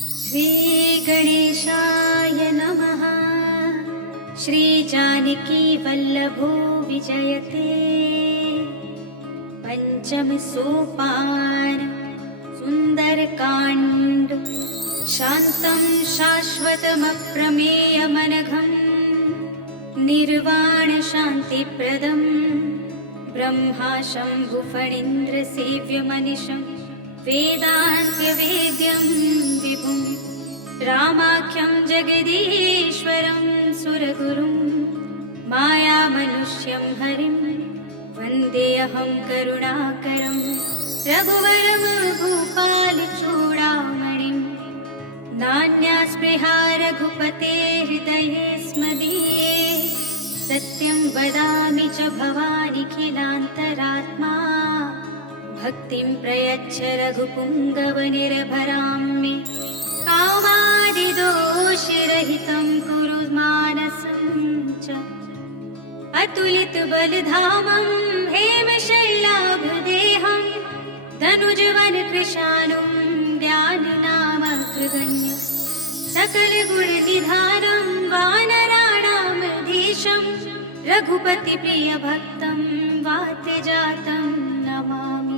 श्रीगणेशाय नमः। श्रीजानकीवल्लभो विजयते। पंचम सोपान सुंदरकांड। शान्तं शाश्वतमप्रमेयमनघं निर्वाण शान्तिप्रदं ब्रह्मा शम्भुफणीन्द्रसेव्यमनिशं वेदान्त्यवेद्यं विभुं रामाख्यं जगदीश्वरं सुरगुरुं मायामनुष्यं हरिं वन्देऽहं करुणाकरं रघुवरं भूपालचूडामणिं। नान्यास्पृहा रघुपते हृदये स्मदीये। सत्यं वदामि च भवानिखिलान्तरात्मा। भक्तिं प्रयच्छ रघुपुङ्गवनिर्भरां मे। कामादिदोषरहितं कुरु मानसं च। अतुलितबलधामं हेमशैलाभदेहं धनुजवनकृशानुं ज्ञाननामग्रगण्यं सकलगुणनिधानं वानराणामधीशं रघुपतिप्रियभक्तं वात्यजातं नमामि।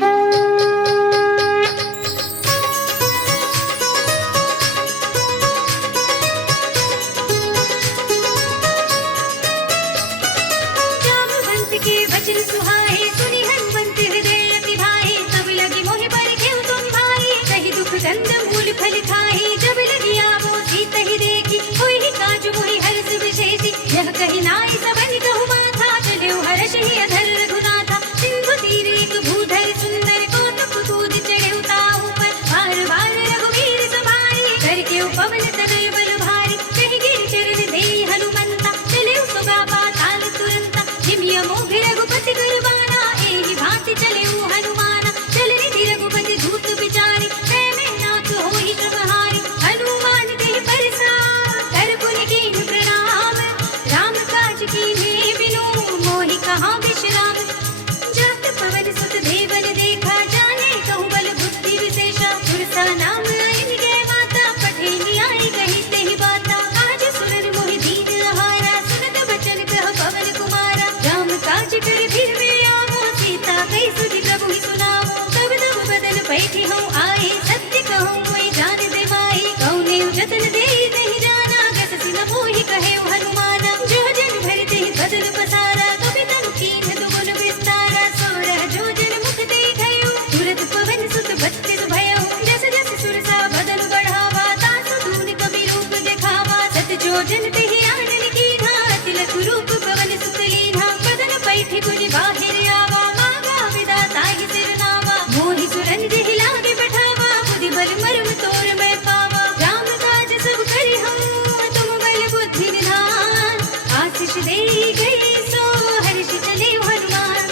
जामवंत के वचन सुहाए सुनि हनुमंत हृदय अति भाए। तब लगी मोहि बड़ घेउ तुम भाई कहि दुख गंध मूल फल खाई। जब लगी आवो सीता ही देखी होई काज मोहि हर्ष विशेषी। यह कहि नाई सबन कहु माथा चले हर्ष ही अधर रघुनाथा। सिंधु तीर एक भूधर सुंदर कौतुक कूद चढ़े ताहु पर। बार बार रघुवीर सवारी करके पवन तनय बल भारी। कहि गिर चरण दे हनुमंता चले सुगा पाताल तुरंता। हिमिया मोघ रघुपति कुर्बाना एहि भांति चले हनुमाना। चल निधि रघुपति धूत विचारी कै में नाथ होई श्रमहारी। हनुमान देहि परसा कर पुनि कीन्ह प्रणाम। राम काज कीन्हे बिनु मोहि कहाँ विश्राम। जात पवन सुत देवन देखा जाने कहु बल बुद्धि विशेषा। पुरसा नाम इनके माता पठे न्याय कही तेहि बाता। काज सुरन मोहि दीन आहारा सुनत बचन कह पवन कुमारा। राम काज कर फिर वे आवो सीता कई सुधि प्रभु ही सुनावो। तब तब बदन पैठी हूँ आए सत्य कहूँ कोई जान दे माई। कौने जतन दे नहीं जाना गस सिन मोहि कहे हनुमाना। जो जन भर ते बदन पसारा कभी तनु कीन्ह दुगुन विस्तारा। सोरह जो जन मुख दे गयो तुरत पवन सुत बत्तिस भयो। जस जस सुरसा बदन बढ़ावा तासु दून कवि रूप दिखावा। सत जो जन तेहि आनन कीन्हा तिलक रूप पवन सुत लीन्हा। बदन पैठी पुनि बाहिर आवा मागा विधाता ही सिरनावा। मोहि सुरन जेहि लागे बैठावा बुद्धि बल मर्म तोर मैं पावा। राम काज सब करि हम तुम बल बुद्धि निधान। आशीष दे गई सो हर्ष चले हनुमान।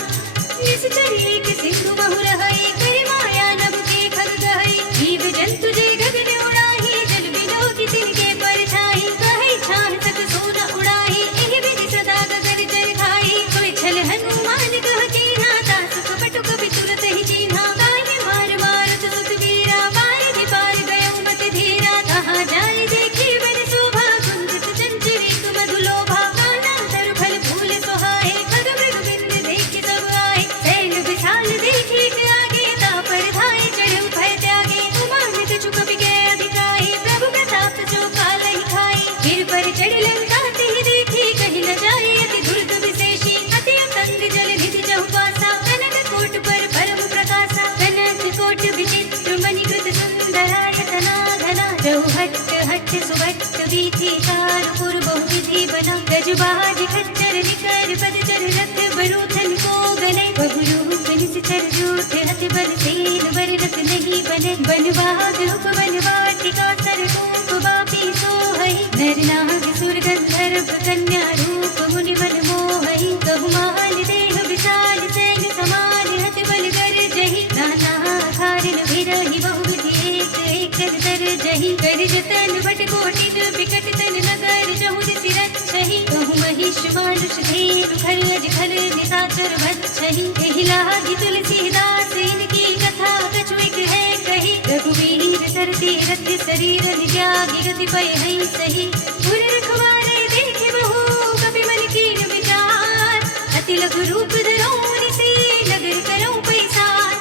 निश्चर एक सिंधु बहु रहई करि माया नभ के खग गहई। जीव जंतु जे गगन उड़ाही जल बिनो की तिनके परछाई। कहई छान तक सोना उड़ाही एहि विधि सदा गगन जल खाई। कोई छल हनुमान कह कीन्हा तासु कपट कपि तुरत ही चीन्हा। गाय मार मारत सुत वीरा बारिधि पार गयो मति धीरा। कहाँ जाय देखी बन शोभा कुंजित चंचरी मधुलोभा। काना तरु फल फूल सोहाए खग मृग बिंद देखि सब आए। सैल विशाल देखी के आगे तापर धाय चढ़े भय त्यागे। उमान कछु कपि के अधिकाई प्रभु प्रताप जो कालहि खाई। गिर पर चढ़ लंका तेहि देखी कहि न जाय अति दुर्ग विशेषी। अति अतंग जल निधि चहुपासा कनक कोट पर परम प्रकाशा। कनक कोट विचित्र मणिकृत सुंदरायतना घना। जहु हट्ट हट्ट सुभट्ट वीथि चारु पुर बहु विधि बना। गजबाज खच्चर निकर पद चर रथ बरूथन को गले। बहुरूप निश्चर जूठ हति बल सेन बर रख नहीं बने। बनवाग उपवन वाटिका सर रूप बापी सोहई। नर नाग सुर गंधर्व कन्या रूप मुनि बन मोहई। कहु मान देह विशाल सैन समान हति बल कर जही। नाना खारिन विरहि बहु विधि एक एक कर जही। कर जतन बट कोटि विकट तन नगर जहु दिसि रक्षहि। कहु महिष मानुष धेनु खर अज खल निशाचर भक्षहि। एहि लागी तुलसीदास इनकी कथा कछु एक है कही। रघुवीर सरती रति शरीर त्यागी गति पय है सही पुर रखवारे देखे बहु कपि मन कीन विचार अति लघु रूप धरोनि से नगर करो पैसार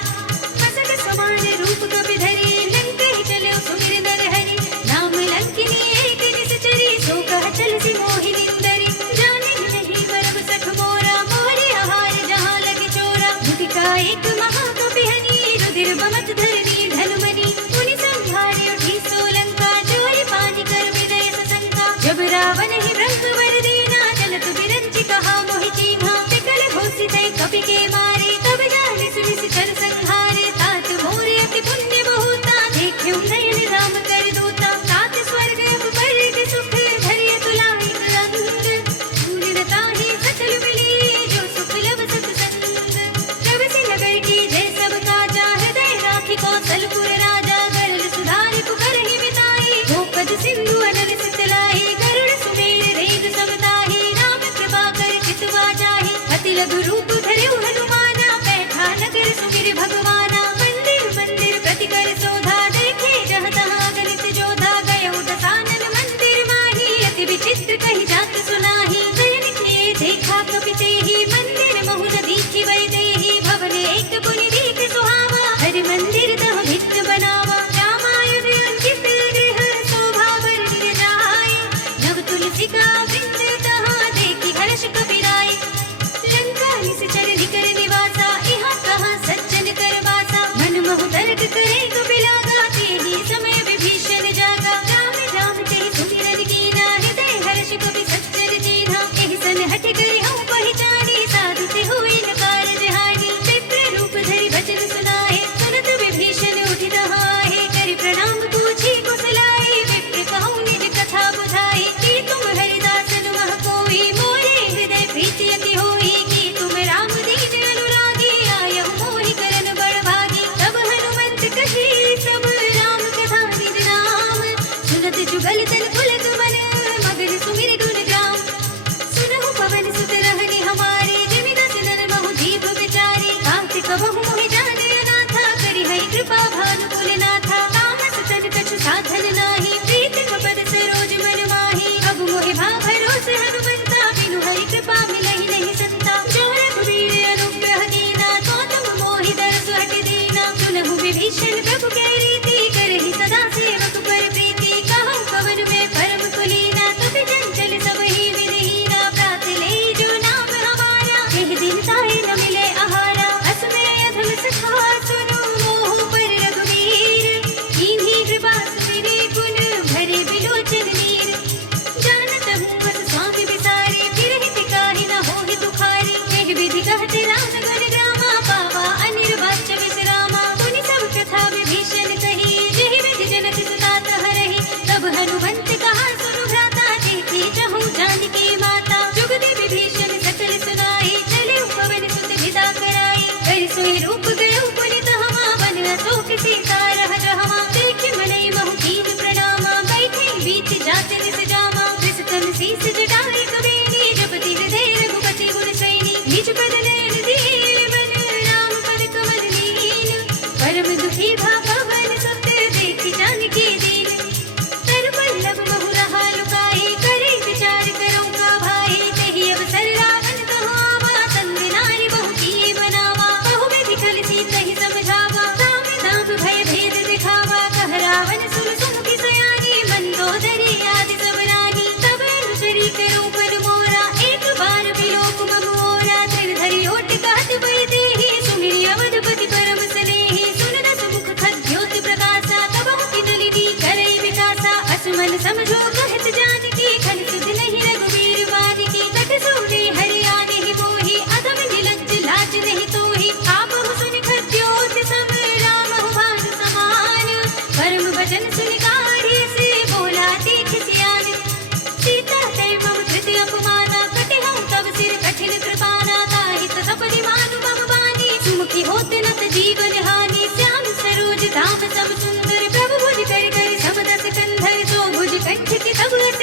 मसक समान रूप कपि धरे लंक ही चले सुमिर नर हरि नाम लंकिनी एक निश्चरी सो कह चल सी मोहिनी दरी जाने नहीं बरब सख मोरा मोरे आहार जहाँ लगे चोरा मुदिका एक महाकपि हनी रुधिर बमत धरनी धनुमनी मुनि संहारे उठी सोलंका चोरी पानी कर विदय सशंका जब रावण ही ब्रह्म वर देना चलत बिरंची कहा मोहि चीन्हा विकल घोषित कपि के मारे तब जाने सुनि सिखर संहारे तात मोरे अति पुण्य बहुता देखे नयन राम कर दूता तात स्वर्ग पर सुख धरिय तुलाई अंग शून्यता ही सकल मिली जो सुख लब सत्संग जब से नगर की जय सब काजा हृदय राखी कौशलपुर राजा गरल सुधार पुकर ही बिताई गोपद सिंधु अनल सितलाई गरुड़ सुमेर रेग समताही राम कृपा कर चितवा जाहि अति लघु रूप धरिउ हनुमाना बैठा नगर सुमिर भगवाना मंदिर मंदिर प्रति कर शोधा देखे जहाँ तहाँ गणित जोधा गयो दसानन मंदिर माही अति विचित्र कही जात सुनाही नयन किए देखा कपि तेहि मंदिर महु न दीखि वै देहि भवन एक पुनि दीख सुहावा हरि मंदिर तह भित्त बनावा रामायण अंकित गृह शोभा वर्णिय जाय नव तुलसिका वृंद तहाँ देखि हर्ष कपि राय लंका निश्चर निकर निवासा यहाँ कहाँ सज्जन कर वासा मन महु तर्क करे कपि लागा तेहि समय विभीषण जागा राम राम तेहि सुमिरन कीना हृदय हर्ष कपि सज्जन चीन्हा एहि सन हठ करि हूँ पहिचानी साधु से हुई न कारज हानि विप्र रूप धरि वचन सुनाए सुनत विभीषण उठि तहाए करि प्रणाम पूछी कुशलाए विप्र कहूँ निज कथा बुझाई कि तुम हरिदासन मह कोई मोरे हृदय प्रीति अति होई कि तुम राम दीन अनुरागी आयहु मोहि करन बड़ भागी तब हनुमंत कही सब राम कथा निज नाम सुनत जुगल तन पुलक मन मगन सुमिर गुण ग्राम सुनहु पवन सुत रहनि हमारे जिमि दस नर महु जीव विचारी कार्तिक बहु मोहि जाने अनाथा करि है कृपा भानुकुल नाथा तामस तन कछु साधन नाही प्रीत कपद सरोज मन माही अब मोहि भा भरोसे हनुमंता बिनु हरि कृपा मिलहि नहीं संता जो रघुवीर अनुग्रह कीना तो तुम मोहि दरस हट दीना सुनहु विभीषण प्रभु कै रीति करहि सदा सेवक पर प्रीति कहूँ पवन में परम कुलीना कपि चंचल सब ही विधिहीना प्रात ले जो नाम हमारा एहि दिन ताहि न मिले आहारा अस में अधम सखा सुनो मोह पर रघुवीर कीन्ही कृपा सुमिरि गुण भरे बिलोचन नीर जानत हूँ बस स्वामी बिसारी फिर हित काहि न होहि दुखारी एहि विधि कहते राम गुण ग्रामा पावा अनिर्वाच्य विश्रामा मुनि सब कथा विभीषण कही जेहि विधि जनक सुता हरहि तब हनुमंत कहा सुनु भ्राता देखी चहु जानकी माता जुगति विभीषण सकल सुनाई चले पवन सुत विदा कराई कर सोई रूप गयो पुनि तहमा वन अशोक सीता रह जहमा देख मनई महु कीन प्रणामा बैठे बीच जात निस जामा विस्तन शीस जटाई कबीनी जपति हृदय रघुपति गुण सैनी निज पद नयन दिए मन राम पद कमल लीन परम दुखी भा पवन सुत देखि जानकी दीन तर पल्लव बहु रहा लुकाई करे विचार करो का भाई तेहि अवसर रावण कहो आवा संग नारी बहु किए बनावा बहु विधि कल सीत ही समझावा राम नाम भय भेद दिखावा कह रावण सुन सुमुखी सयानी मंदोदरी आदि सब रानी तब अनुचरी करो पद मोरा एक बार विलोक ममोरा धर धरि ओट कहत भय देहि सुमिरि अवधपति परम स्नेहि सुन दस मुख खद्योत प्रकाशा तब की नलिनी करई विकासा असमन समझो कहत जानकी खन सिद्ध नहीं रघुवीर वानिकी तट सोने हरि आने ही मोहि अधम निलज्ज लाज नहीं तोहि आप सुनि खद्योत सब राम भान समान परम वचन सुनि काढ़ी से बोला तीख सियान सीता ते मम कृति अपमाना कटे हूँ तब सिर कठिन कृपाना ताहित सपरि मानु मम वानी सुमुखी होत नत जीवन हानि श्याम सरोज धाम सब सुंदर प्रभु भुज कर कर समदस कंधर तो भुज कंठ की तब रस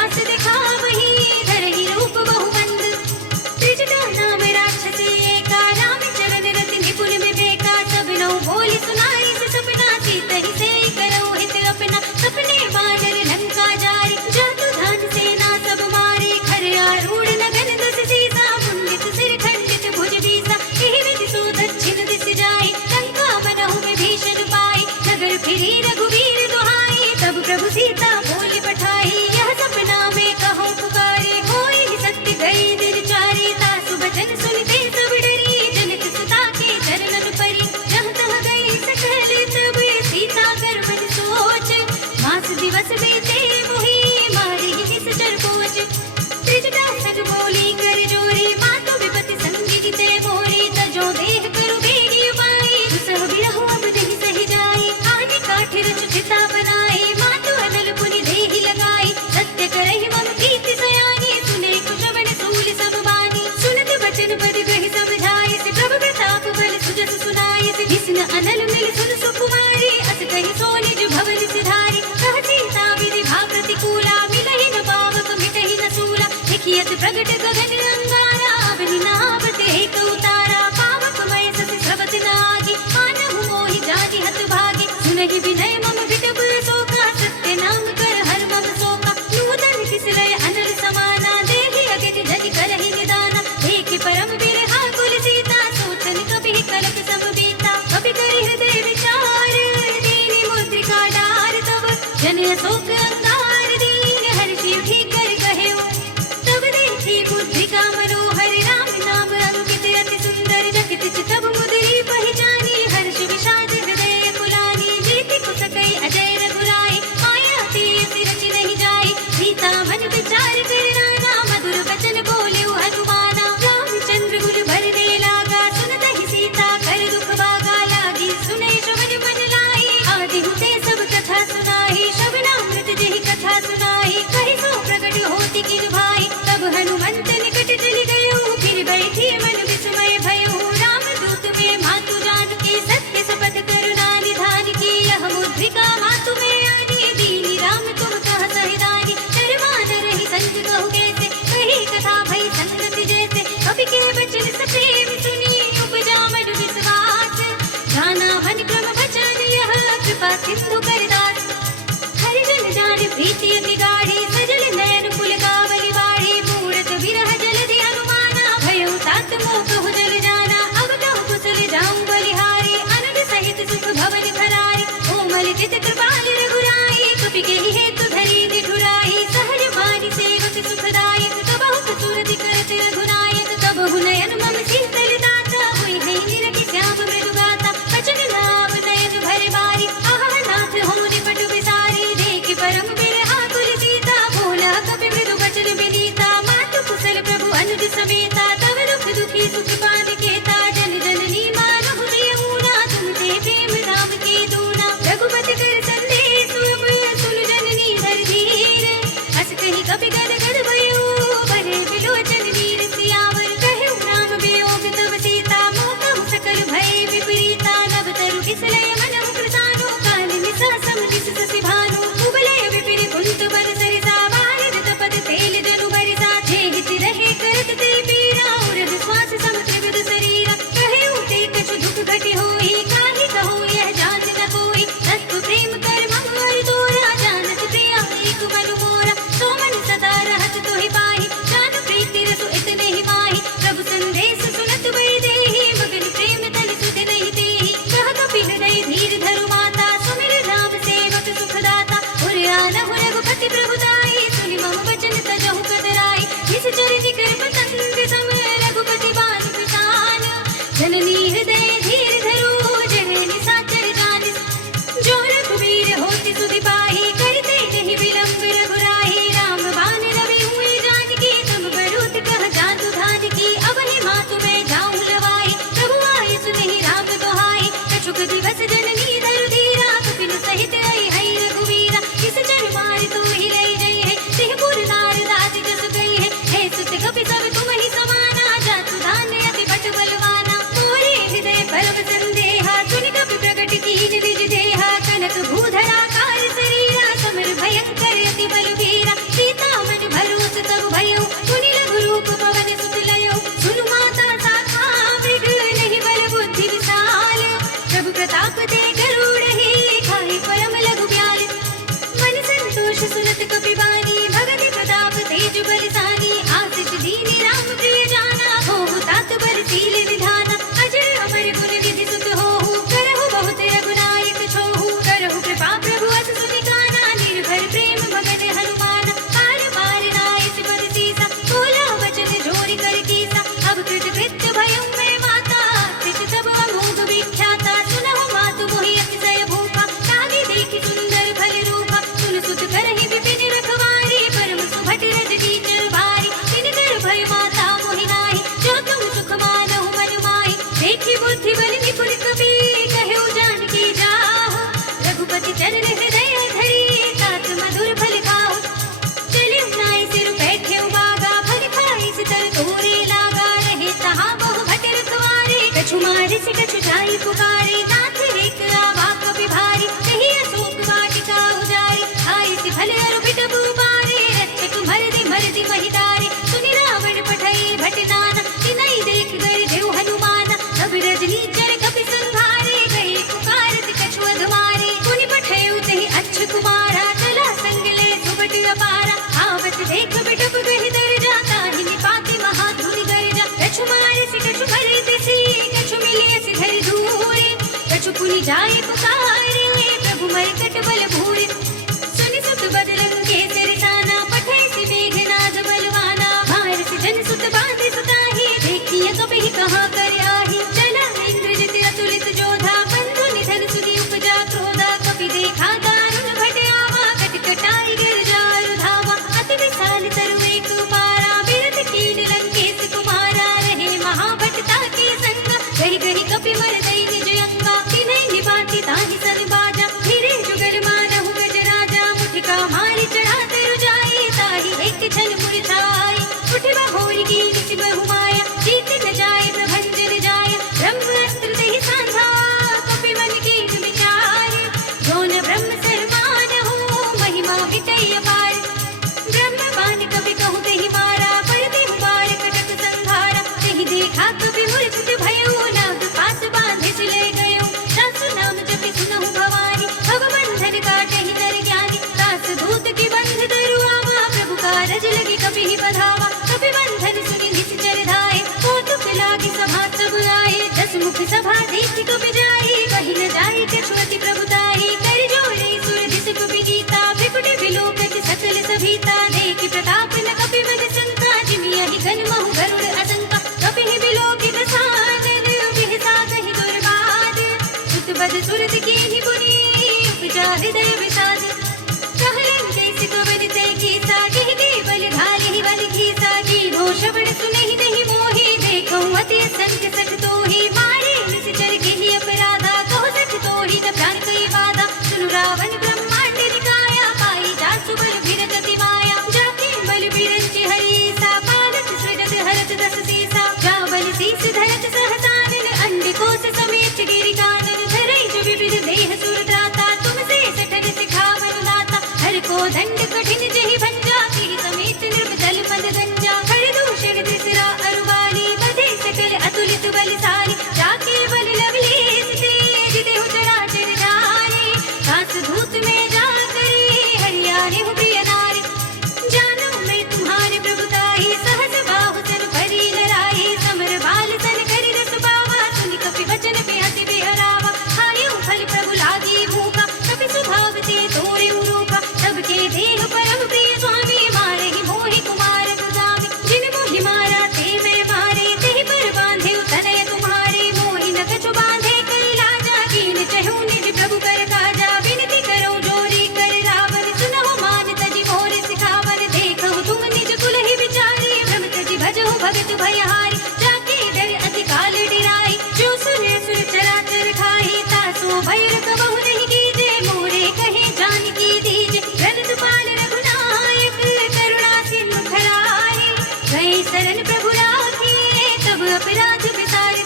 रास दिखावही धरहि रूप बहुबंद त्रिजटा नाम राक्षसी एका राम चरण रति निपुण विवेका सब नौ बोली सुनाई से सपना सीतहि से करौ हित अपना सपने बानर लंका जारी जातु धान सेना सब मारे खर आरूढ़ नगन दस सीसा मुंडित सिर खंडित भुज बीसा एहि विधि सो दक्षिण दिस जाई लंका बनहु में भीषण पाई नगर फिरी रघुवीर दुहाई तब प्रभु सीता बोली पठाई यह सपना में कहो पुकारे होई सत्य गई दिल चारी तासु बचन सुनते सब डरी जनक सुता के चरणन परी जहाँ तह गई सकल तब सीता गर्भज सोच मास दिवस बीते मोहि मारी निश्चर पोच त्रिजटा सग बोली कर जोरी मातु विपति संगी जिते मोरी तजो देह करु बेगी उपाई दुसह बिरहु अब देहि सही जाई आने काठि रच चिता बनाई मातु अनल पुनि देहि लगाई सत्य करहि मम कीर्ति सयानी सुने कुशवन सूल सब बानी सुनत बचन पद कहि समझाई से प्रभु प्रताप बल सुजस सुनाई से जिसन अनल मिल सुन सुकुमारी अस कहि सो निज भवन सिधारी कह सीता विधि भा प्रतिकूला मिलहि न पावक मिटहि न सूला देखियत प्रगट गगन अंगारा अवनि नाभ टेक उतारा पावक मय सस स्रवत नागी मानहु मोहि जानि हत भागी सुनहि विनय मम विटप शोका सत्य नाम कर हर मम शोका नूतन किसलय अनल समाना देहि अगति जनि करहि निदाना देखि परम बिरहा कुल सीता सोचन कपि कनक सम बीता कपि करि हृदय विचार दीनि मुद्रिका डार तब जन शोक अंगार दीन हर्षि उठि कर कहेउ तब देखी बुद्धिका मनोहर राम नाम अंकित अति सुंदर जकित चितब मुदरी पहिचानी हर्ष विषाद हृदय कुलानी जीति कुसकई अजय रघुराई माया तीर रचि नहीं जाई सीता मन विचार कर नाना मधुर वचन बोलेउ हनुमाना रामचंद्र गुल भर दे लागा सुनतहि सीता कर दुख भागा लागी सुनै श्रवण मन लाई आदि हुते सब कथा सुनाई श्रवणामृत जेहि कथा सुनाई कहि सो प्रगट होति किन भाई तब हनुमंत निकट चली गयो फिर बैठी मन विस्मय भयो रामदूत में मातु जानकी सत्य शपथ करुणा निधान की यह मुद्रिका मातु में आनी दीनी राम तुम कह सहिदानी शर्मान रही संग कहु कैसे कही कथा भई संगत जैसे कवि के वचन सप्रेम सुनी उपजा मन विश्वास जाना हन क्रम वचन यह कृपा सिंधु करदास हरिजन जान प्रीति अति गाढ़ी सजल नयन पुल कावली बाढ़ी मूरत विरह जलधि हनुमाना भयो तात मोह कहु जल जाना अब कहु कुशल जाऊं बलिहारी अनंद सहित सुख भवन भरारी कोमल चित कृपाल रघुराई कपि के हेतु धरी निठुराई सहज मानि सेवक सुखदायक कबहु कसूरति करत रघुनायक कबहु नयन मम शीतल दाता हुई है निरखि श्याम मृदु गाता बचन नाम नयन भरे बारी आह नाथ हो निपट विसारी देखि परम बिरहा कुल सीता बोला कपि मृदु बचन विनीता मातु कुशल प्रभु अनुज समेता तव दुख दुखी सुख पान केता जन जननी मानहु जियऊना तुम ते प्रेम धाम की दूना रघुपति कर संदेश अब सुन जननी धर धीर अस कहि कपि गद गद भयो बरे बिलोचन वीर सियावर कहु राम वियोग तव सीता मोह सकल भय विपरीता नभ तरु किसलय मनहु कृतानो काल निसा सम जिस ससि भानु उबलय विपिन कुंत बर सरिसा वारिद तपद तेल जनु बरिसा जे हित रहे करत ते पीरा अपारा, आवत देख बिटुक गहि दर जाता ही निपाति महाधुनि गर्जा। कछु मारे से कछु भरे तिसी, कछु मिलिए से धरि धूरे, कछु पुनि जाए पुकारे, प्रभु मरकट बल भूरे। सुनि सुत बदलन के सिरसाना, पठै से मेघनाद बलवाना, मार से जन सुत बांधे सुताही, देखिए कभी कहाँ कर आही। चला इंद्रजित अतुलित जोधा, बंधु निधन सुनि उपजा क्रोधा, कपि देखा दारुण भट आवा, कटकटाई गिरजारु धावा। अति विशाल तरु एक पारा, बिरथ कीन लंकेश कुमारा, रहे महाभटता के संगा, गहि गहि कपि मर गई निज अंगा। तिन्है निपाति ताहि सन बाजा, फिरे जुगल मानहु गजराजा, मुठिका मारि चढ़ा तरु जाई, ताहि एक छन मुरझाई। उठि बहोरी कीन सि बहु माया, जीत न जाय प्रभंजन जाय, ब्रह्म अस्त्र देहि सांझा, कपि मन कीन विचार। जो न ब्रह्म सरमान हो, महिमा मिटै अपार। ब्रह्म बाण कपि कहु तेहि मारा, पर देहु बार कटक संघारा। तेहि देखा कपि मूर्छित भयउ, नाग पास बांधे से ले गयो। सासु नाम जपि सुनहु भवानी, भव बंधन काटहि नर ज्ञानी। दास दूत की बंध धरु आवा, प्रभु कारज लगे कपि ही बधावा। कपि बंधन सुनि निश्चर धाये, कौतुक लागी सभा सब आए। दस मुख सभा देखि कपि जाई, कहि न जाई कछु अति प्रभुताई। कर जोड़े सुर दिस कपि गीता, भृकुटि विलोकत सकल सभीता। देखि प्रताप न कपि बद शंका, जिमियहि गन महु गरुड़ असंका। कपि ही विलोकित सानन, बिहसा कहि दुर्बाद। सुत बद सुरत कीन्हि पुनि, उपजा हृदय विषाद। कहलन कैसि कवन ते कीसा, केहि केवल घालिहि बल घीसा। कीन्हो श्रवण सुनहि नहीं मोहि, देखहुँ अति असंख्य सठ तोहि। मारे निश्चर गेहि अपराधा, कहु सठ तोहि न प्राण कई बाधा। सुनु रावण ब्रह्मांड निकाया, पाई जासु बल भिरत अति माया। जाके बल बिरंचि हरीसा, पालत सृजत हरत दस सीसा। जावल शीस धरत सहसानन, अंडकोश समेत गिरि कानन। धरै जो विविध देह सुर त्राता, तुमसे सठन सिखावन दाता। हर को दंड कठिन जहि भंजा, तिहि समेत नृप जल पद गंजा। हर दूषण त्रिसरा अरुवाली, बधे सकल अतुलित बलशाली। जाके बल लवलेश तेज, देहु चराचर जारे। दास धूत में जाकर, हरियाणे हूँ प्रिय नारी। जानो मैं तुम्हारे प्रभुताई, सहस बाहु सन परी लड़ाई। समर बाल सन करि रस पावा, सुनि कपि वचन बेहति बेहरावा। खायो फल प्रभु लागी भूखा, कपि स्वभाव ते तोरे रूपा। सबके देह परम प्रिय स्वामी, मारहि मोहि कुमार सुदामी। जिन मोहि मारा ते मैं मारे, तेहि पर बांधे तनय तुम्हारे। मोहि न कछु बांधे कर लाजा, कीन चहु निज प्रभु कर काजा। विनती करो जोरी कर रावण, सुनहु मान तजि मोर सिखावन। देखहु तुम निज कुल ही विचारे, भ्रम तजि भजहु भगत भयहारी। जाके डर अति काल डिराई, जो सुने सुर चराचर खाई। तासो भय कबहु नहीं कीजे, मोरे कहे जानकी दीजे। रनत पाल रघुनायक, करुणा सिंधु खरारे। गए शरण प्रभु राखे, तब अपराध विसारे।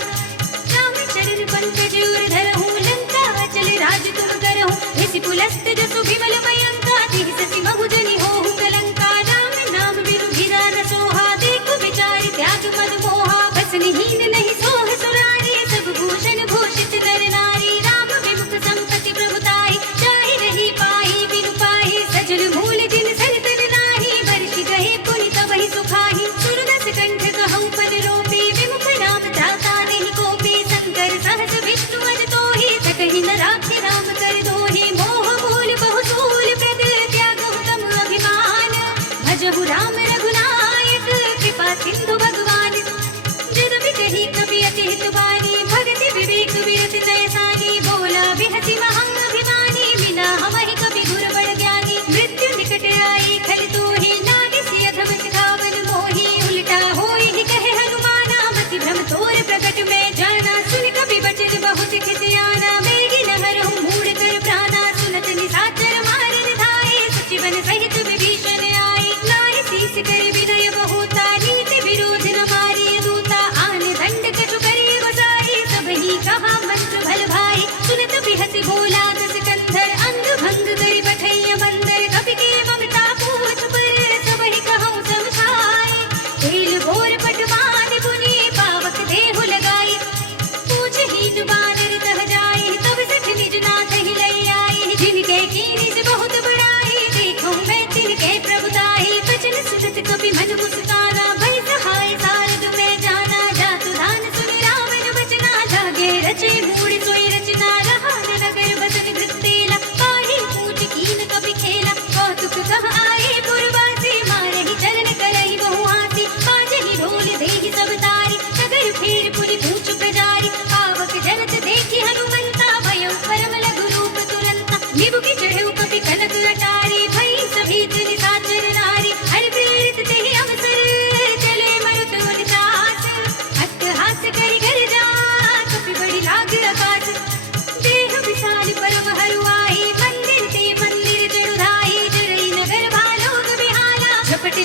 राम चरण पंकज उर धरहु, लंका अचल राज तुम करहु। ऋषि पुलस्त जसु विमल मयंका, तिहि ससि महु जनि होहु कलंका। राम नाम बिनु धीरा न सोहा, देखु विचार त्याग मन मोहा। बसनिहीन नहीं सोह सुरारे, सब भूषण भूषित नर नारी। राम विमुख संपत्ति प्रभुताई, जाहि रही पाई बिनु पाई। सजल मूल जिन सन तन नाही, वर्षि गए पुनि तबहि सुखाहि। सुरदस कंठ कहउँ पद रोपी, विमुख नाम त्राता नहीं कोपी। शंकर सहस विष्णु अज तोहि, सकहि न राखे राम कर दोहि। मोह मूल बहु सूल प्रद, त्यागहु तम अभिमान। भजहु राम रघुनायक, कृपा सिंधु भगवान। जदपि कही कपि अति हित बानी, भगति विवेक विरत तैसानी। बोला बिहसि महाअभिमानी, बिना हमहि कपि गुर बड़ ज्ञानी। मृत्यु निकट आई खल तोहि, नागिसि अधम सिखावन मोहि। उल्टा होई ही कहे हनुमाना, मति भ्रम तोर प्रकट में जाना। सुन कपि बचन बहुत खिसियाना, बेगी न हरहु मूढ़ कर प्राणा। सुनत निशाचर मारन धाये, सचिवन सहित विभीषण आए। नाहि शीस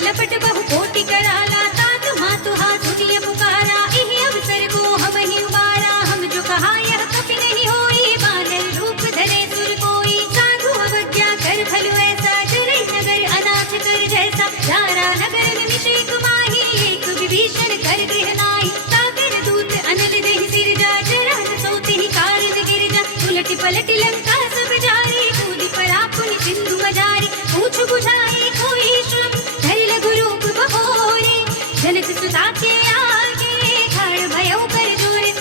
लपट बहु कोटि कराला, तात मातु हाथ सुनिय पुकारा, इहि अवसर को हम ही उबारा। हम जो कहा यह कपि नहीं होई, बानर रूप धरे सुर कोई। साधु अवज्ञा कर भलु ऐसा, जरई नगर अनाथ कर जैसा। दारा नगर निमिषे कुमाही, एक विभीषण कर गृह नाहि। सागर दूत अनल देहि सिरजा, जरहत सोते ही कारण गिरजा। उलटि पलटि लंका सब जारी, कूदि परा पुनि सिंधु मजारी। पूछ बुझाए कोई श्रम, धरि लघु रूप बहोरे। जनक सुता के आगे, खाड़ भयो कर जोरे।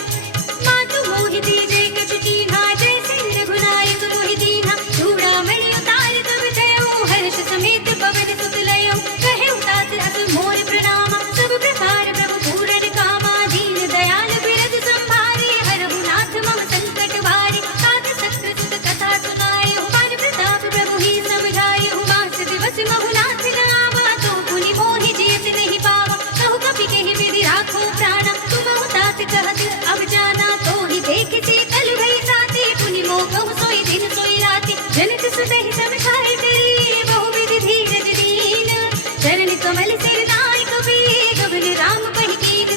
मातु मोहि दीजे कछु कीन्हा, जैसे रघुनायक मोहि दीन्हा। चूड़ामणि उतार तब जयो, हर्ष समेत पवन सुत लयो। कहे तात अस मोर प्रणामा, सब प्रकार प्रभु पूरन कामा। दीन दयाल बिरद संभारे, हरहु नाथ मम संकट वारे। तात सत्य सुत कथा सुनाए, पार प्रताप प्रभु ही समझाए। मास दिवस महु नाथ नावा, तो पुनि मोहि जेत नहीं पावा। कहु कपि कहि विधि राखो प्राणा, तुमहु तात कहत अब जाना। तो ही देख शीतल भई साथी, पुनि मोह कहु सोई दिन सोई राति। जनक सुतहि समझाए डरे, बहु विधि धीरज दीन। चरण कमल सिर नाय कपि, गगन राम पहि कीन।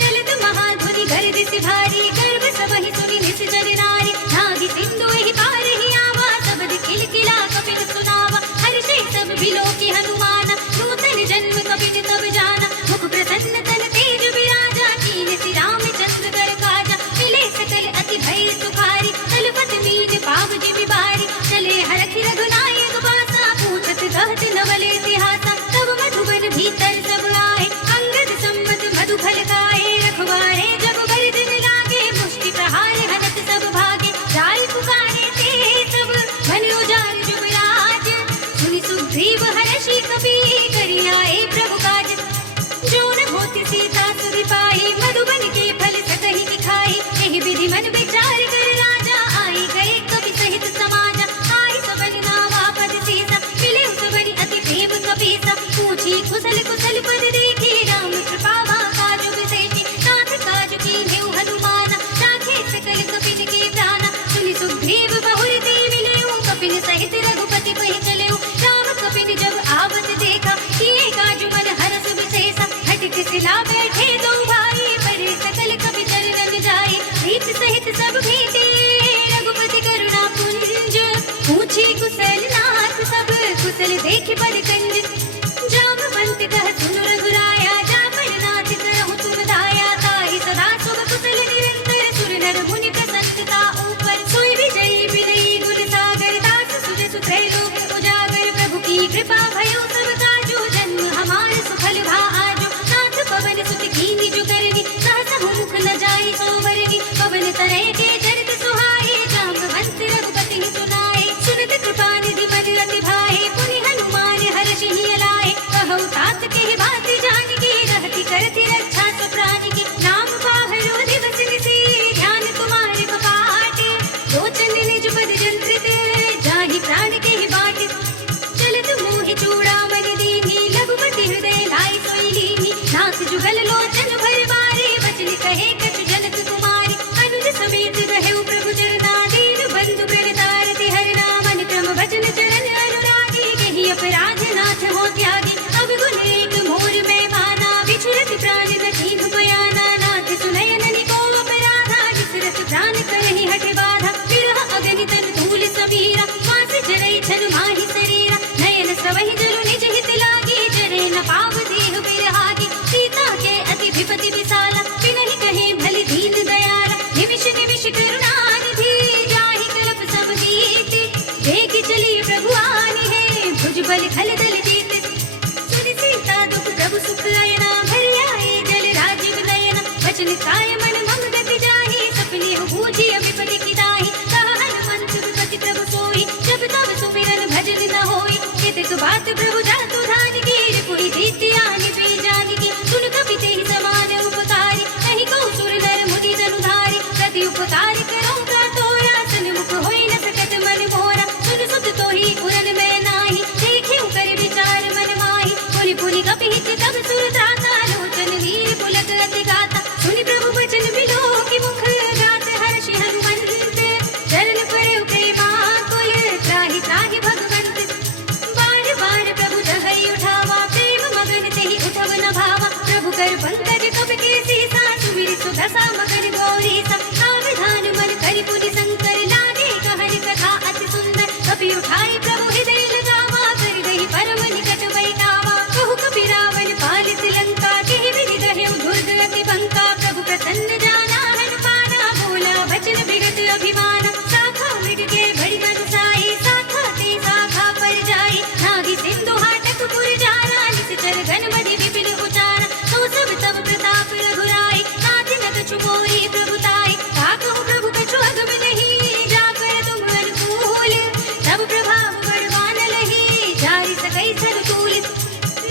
चलत महाधुनि गर्ज से भारी, गर्भ सबहि सुनि निश्चर नारी। नागी सिंधु एहि पार ही आवा, सबद खिलखिला कपिन सुनावा। हर्षे सब बिलोकी हनुमाना, नूतन जन्म कपिन तब जाना। मुख प्रसन्न तन तेज विराजा, कीनसि रामचंद्र कर काजा। मिले सकल अति भय सुखारी, तलपत मीन पाव जिमि बारी। चले हरखि रघुनायक बासा, पूछत कहत नवल इतिहासा। तब मधुबन भीतर सब आए, अंगद सम्मत मधु फल खाए। रखवारे जब बरदन लागे, मुष्टि प्रहार हनत सब भागे। जाय पुकारे ते सब, मन उजाड़ जुबराज। सुनि सुग्रीव हर्षि कपि, करि आए प्रभु काज। जो न होति सीता सुधि पाई, मधुबन के फल सकहि की खाई। एहि विधि मन विचार कर राजा, आई गए कपि सहित समाजा। आई सबन नावा पद सीसा, मिले सबनि अति प्रेम कपीसा। पूछी कुशल कुशल पद देखी, राम कृपा काज विशेषी। नाथ काज कीन्हेउ हनुमाना, राखे सकल कपिन के प्राणा। सुनि सुग्रीव बहुर ते मिलेउ, कपिन सहित रघुपति पहि चलेउ। राम कपिन जब आवत देखा, किए काजु मन हरस विशेषा। हटिक सिला बैठे दो भाई, पढ़े सकल कपि चरणन जाई। प्रीत सहित सब भेटे, रघुपति करुणा पुंज। पूछी कुशल नाथ सब, कुशल देखि बड़ कंज। जामवंत कह सुनु रघुराया, जामन नाथ करहु तुम दाया। ताहि सदा शुभ कुशल निरंतर, सुर नर मुनि प्रसन्नता ऊपर। सोई विजयी विनयी गुण सागर, दास सुर सुत्रय लोक उजागर। प्रभु की कृपा भयो सब काजो, जन्म हमार सुफल भा आजो। नाथ पवन सुत कीन्हि जो करनी, सहसहु मुख न जाई सोवरनी। पवन तनय के चरित सुहाए, जामवंत रघुपति सुनाए। सुनत कृपा निधि मन रति भाए, पुनि हनुमान हर्षि लाए। कहु तात के बात जानकी, रहति करति रक्षा सु प्राण की। नाम बाहरो दिवस निसी, ध्यान कुमार कपाटे। लोचन निज पद जंत्रित, जाहि प्राण के बाटे। चलत मोहि चूड़ामणि दीन्ही, लघुपति हृदय लाई सोई लीन्ही। नाथ जुगल लोचन भर बारे, बचन कहे कछु जनक कुमारी। अनुज समेत रहेउ प्रभु चरना, दीन बंधु प्रणतारति हरना। मन क्रम भजन चरण अनुरागी, केहि अपराध नाथ हो त्यागी। अब गुण एक मोर मैं माना, बिछुरत प्राण न कीन्हु बयाना। नाथ सुनय ननि को अपराधा, बिसरत प्राण करहि हठ बाधा। विरह अगनि तन धूल सबीरा, मास जरई छन माहि शरीरा। नयन स्रवहि जरु निज हित लागी, जरे न पाव देह बिरहागी। सीता के अति विपति विशाला, बिनहि कहे भलि दीन दयाला। निमिष निमिष करुणा निधि, जाहि कल्प सब नीति। देखि चली प्रभु आनि है, भुजबल खल दल जीत। सुनि सीता दुख प्रभु सुख लयना, भरि आए जल राजीव नयना। वचन काय मन मम गति जाहि, सपने हो बूझी विपति की दाहि। कहा हनुमंत विपति प्रभु सोई, जब तब सुमिरन भजन न होई। केतक बात प्रभु जातु धान की, रिपुहि जीति आनि पे जानकी। सुन कपि तेहि समान उपकारी, नहीं कहु सुर नर मुनि जनुधारी। प्रति उपकार करो का तोरा, सन्मुख होई न सकत मन मोरा। सुन सुत तोहि उरन मैं नाही, देखेउ कर विचार मन माही। पुनि पुनि कपि हित तब सुर त्राता, लोचन वीर पुलक अति गाता। सुनि प्रभु बचन बिलोकि मुख, गात हर्षि हनुमंत। चरण परेउ प्रेमा कुल, त्राहि त्राहि भगवंत। बार बार प्रभु जहई उठावा, प्रेम कर पंकज कब के सीसा सुमिर सुदशा मकर गौरी सा सावधान मन करि पुनि शंकर लागे कहन कथा अति सुंदर कपि उठाई प्रभु हृदय लगावा कर गई परम निकट बैठावा कहु कपि रावण पालित लंका के विधि गहेउ दुर्ग अति बंका प्रभु प्रसन्न जाना हन पाना बोला वचन विगत अभिमान शाखा मृग के बड़ी मनुसाई शाखा ते शाखा पर जाई नागी सिंधु हाटक पुर जाना निश्चर घन मधि विपिन उचारा तो सब तब प्रताप रघुराई नाथ न कछु मोहि प्रभुताई ताकहु प्रभु कछु अगम नहीं जाकर तुम अनुकूल तब प्रभाव बड़वान लही जारि सकई सरतूल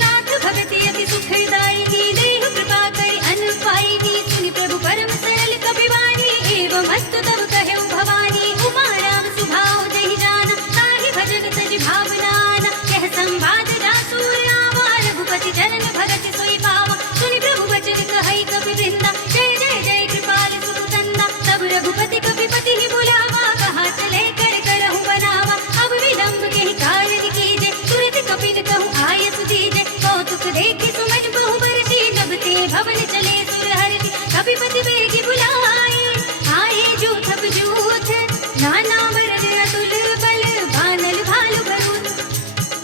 नाथ भगति अति सुखदायिनी देह कृपा करि अन्न पाइनी सुनि प्रभु परम सरल कपिवानी एवं अस्तु तब कहेउ भवानी उमा राम सुभाव जहि जाना ताहि भजन तज भावनाना कह संवाद जासुर आवा रघुपति चरण भगत सोई पावा सुनि प्रभु वचन कहई कपि वृंदा जय जय जय कृपाल सुखकंदा तब रघुपति कपिपति ही बुलावा कहा चले कर करहु बनावा अब विलंब के कारण कीजे तुरत कपिन कहूँ आय सुदीजे कौतुक देखि सुमन बहु बरसी जब ते भवन चले सुर हरषि कपिपति बेगी बुलाए आए जूथ अब जूथ नाना वरद अतुल बल बानल भालु भरूत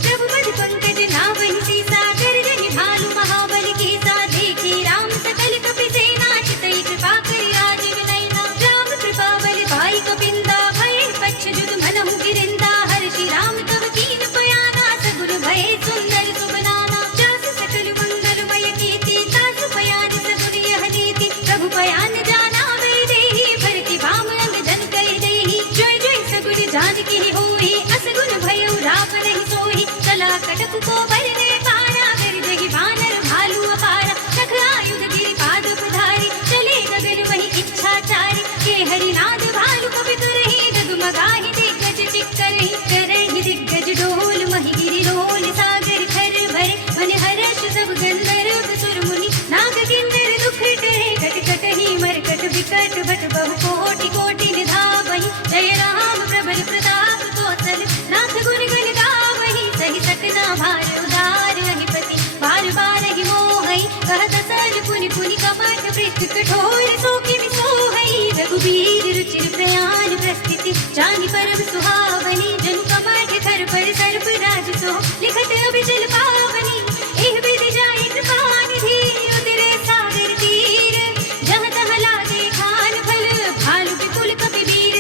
प्रभु पद पंकज नावहि सीसा गर्जनि भालु महाबल कीसा देखे राम सकल कपि सेना चितई कृपा करि राजीव नयना राम कृपा बल पाई कपिंदा भय पक्ष जुद मनहु गिरिंदा हर्षि राम तब कीन पयाना सगुन भय सुंदर सुबनाना जास सकल मंगलमय कीर्ति तासु पयान सगुन यह नीति प्रभु पयान जाना वे देहि भर की बाम अंग जन कह देहि जय जय सगुन जानकी होई असगुन भयउ राम नहीं सोई चला कटक को बरने पारा कर जहि बानर भालू अपारा सख आयुध गिरि पाद पधारी चले गगन वही इच्छाचारी के हरिनाद भालु कपि करहि डगमगाहि दिग्गज चिक्करहि करहि दिग्गज डोल महि गिरि रोल सागर खर भरे मन हर्ष सब गंधर्व सुर मुनि नाग किन्नर दुख टरे कट कटहि मरकट विकट भट बहु कोटि कोटि निधावहि जय राम प्रबल प्रताप कौशल नाथ गुण गण गावहि सहि सकना भार उदार अधिपति बार बार ही मोहई कहत सर पुनि पुनि कपट पृष्ठ कठोर सो किमि सोहई रघुबीर रुचिर प्रयाण प्रस्थिति जानि परम सुहावनी जनु कमठ खर पर सर्प राज सो लिखत अभिजल पावनी एह विधि जाय कृपा निधि उतरे सागर तीर जहाँ तहाँ लागे खान फल भालु विपुल कपि वीर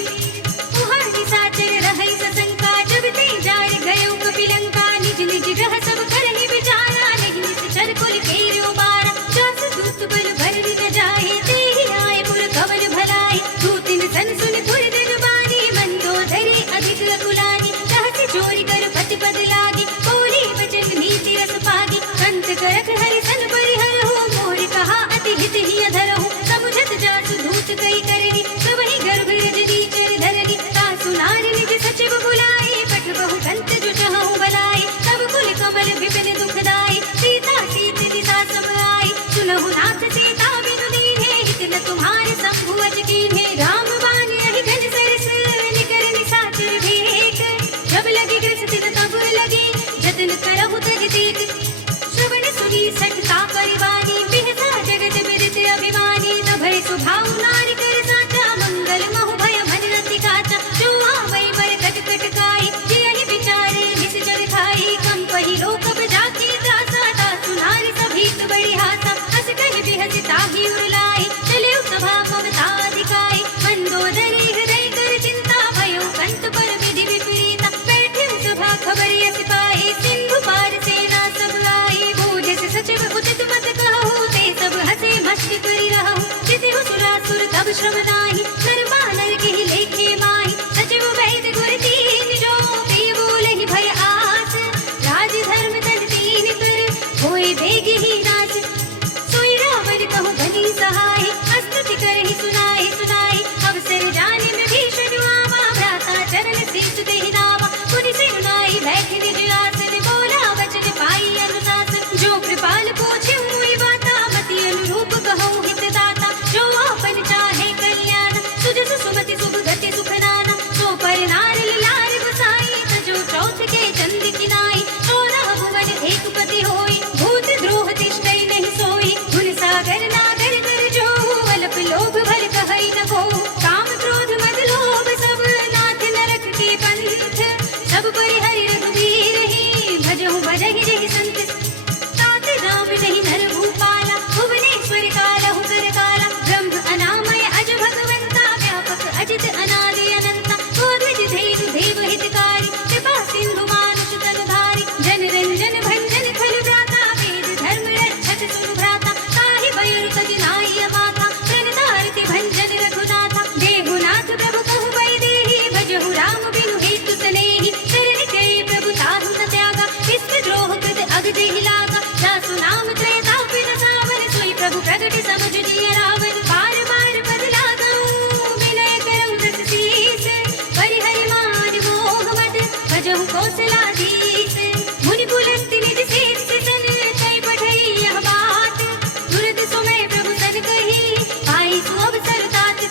उहाँ निशाचर रहै सशंका जब ते जाय गयो कपि लंका निज निज ग्रह सब करहि विचारा नहीं निश्चर कुल घेरो बारा जास दूत बल भर न जाए ते ही आए पुर कवल भलाए दूतिन सन सुन पुर जन बानी मंदोदरी अधिक अकुलानी सहस चोरी कर पति पद लागी बोली वचन नीति रस पागी कंत करक हरि सन परिहर हो मोर कहा अति हित ही अधर हो समुझत जासु धूत कई करनी सबहि गर्भ रजनी चर धरनी तासु नारी निज सचिव बुलाए पठ बहु कंत जो चहु बलाए तब कुल कमल विपिन दुखदाई सीता सीत दिशा सब आई सुनहु नाथ सीता बिनु दीन्हे हित न तुम्हारे शंभु अज कीन्हे राम बाण यही घन सरस निकर निशाचर भेक जब लगी ग्रसित तब लगी जतन करहु तज तीक श्रवण सुनी सठता परिवानी बिहसा जगत विदित अभिमानी न भय सुभाव नारी कर साचा मंगल महु भय मन अति काचा जो आवै बर कट कट काई यही विचारे निस जल खाई कम पहि लोक जाकी त्रासा तासु नारी सभीत बड़ी हासा हस कहि बिहस ताहि उरलाई चले सभा ममता अधिकाई मंदोदरी हृदय कर चिंता भयो कंत पर विधि विपरीता बैठे सभा खबर यस पाई सिंधु पार सेना सब आई बूझ सचिव उचित मत कहु ते सब हंसे मस्ती करी रहु जिति सुरासुर तब श्रम नाही नर बानर के लेखे माही सचिव वैद गुर तीन जो ते बोलहि भय आस राज धर्म तन तीन कर होए बेग ही नाश सोई रावण कहु बनी सहाय स्तुति करहि सुनाए सुनाए अवसर जाने में भीषण आवा भ्राता चरण शीश देहि नावा पुनि सिरुनाई बैठि निज आसन बोला वचन पाई अनुशासन जो कृपाल पूछे हुई बाता मति अनुरूप कहूँ हित दाता जो आपन चाहे कल्याण पग देहि लागा, जासु नाम त्रयताप न सावन, सोई प्रभु प्रगट समझ जिय रावण। बार बार पद लागऊं विनय करऊं दस शीस, परिहरि मान मोह मद भजहु कौशलाधीश। मुनि पुलस्त्य निज शीर्ष सन, तै पठई यह बात, तुरत सुमय प्रभु सन कही, पाई सु अवसर तात।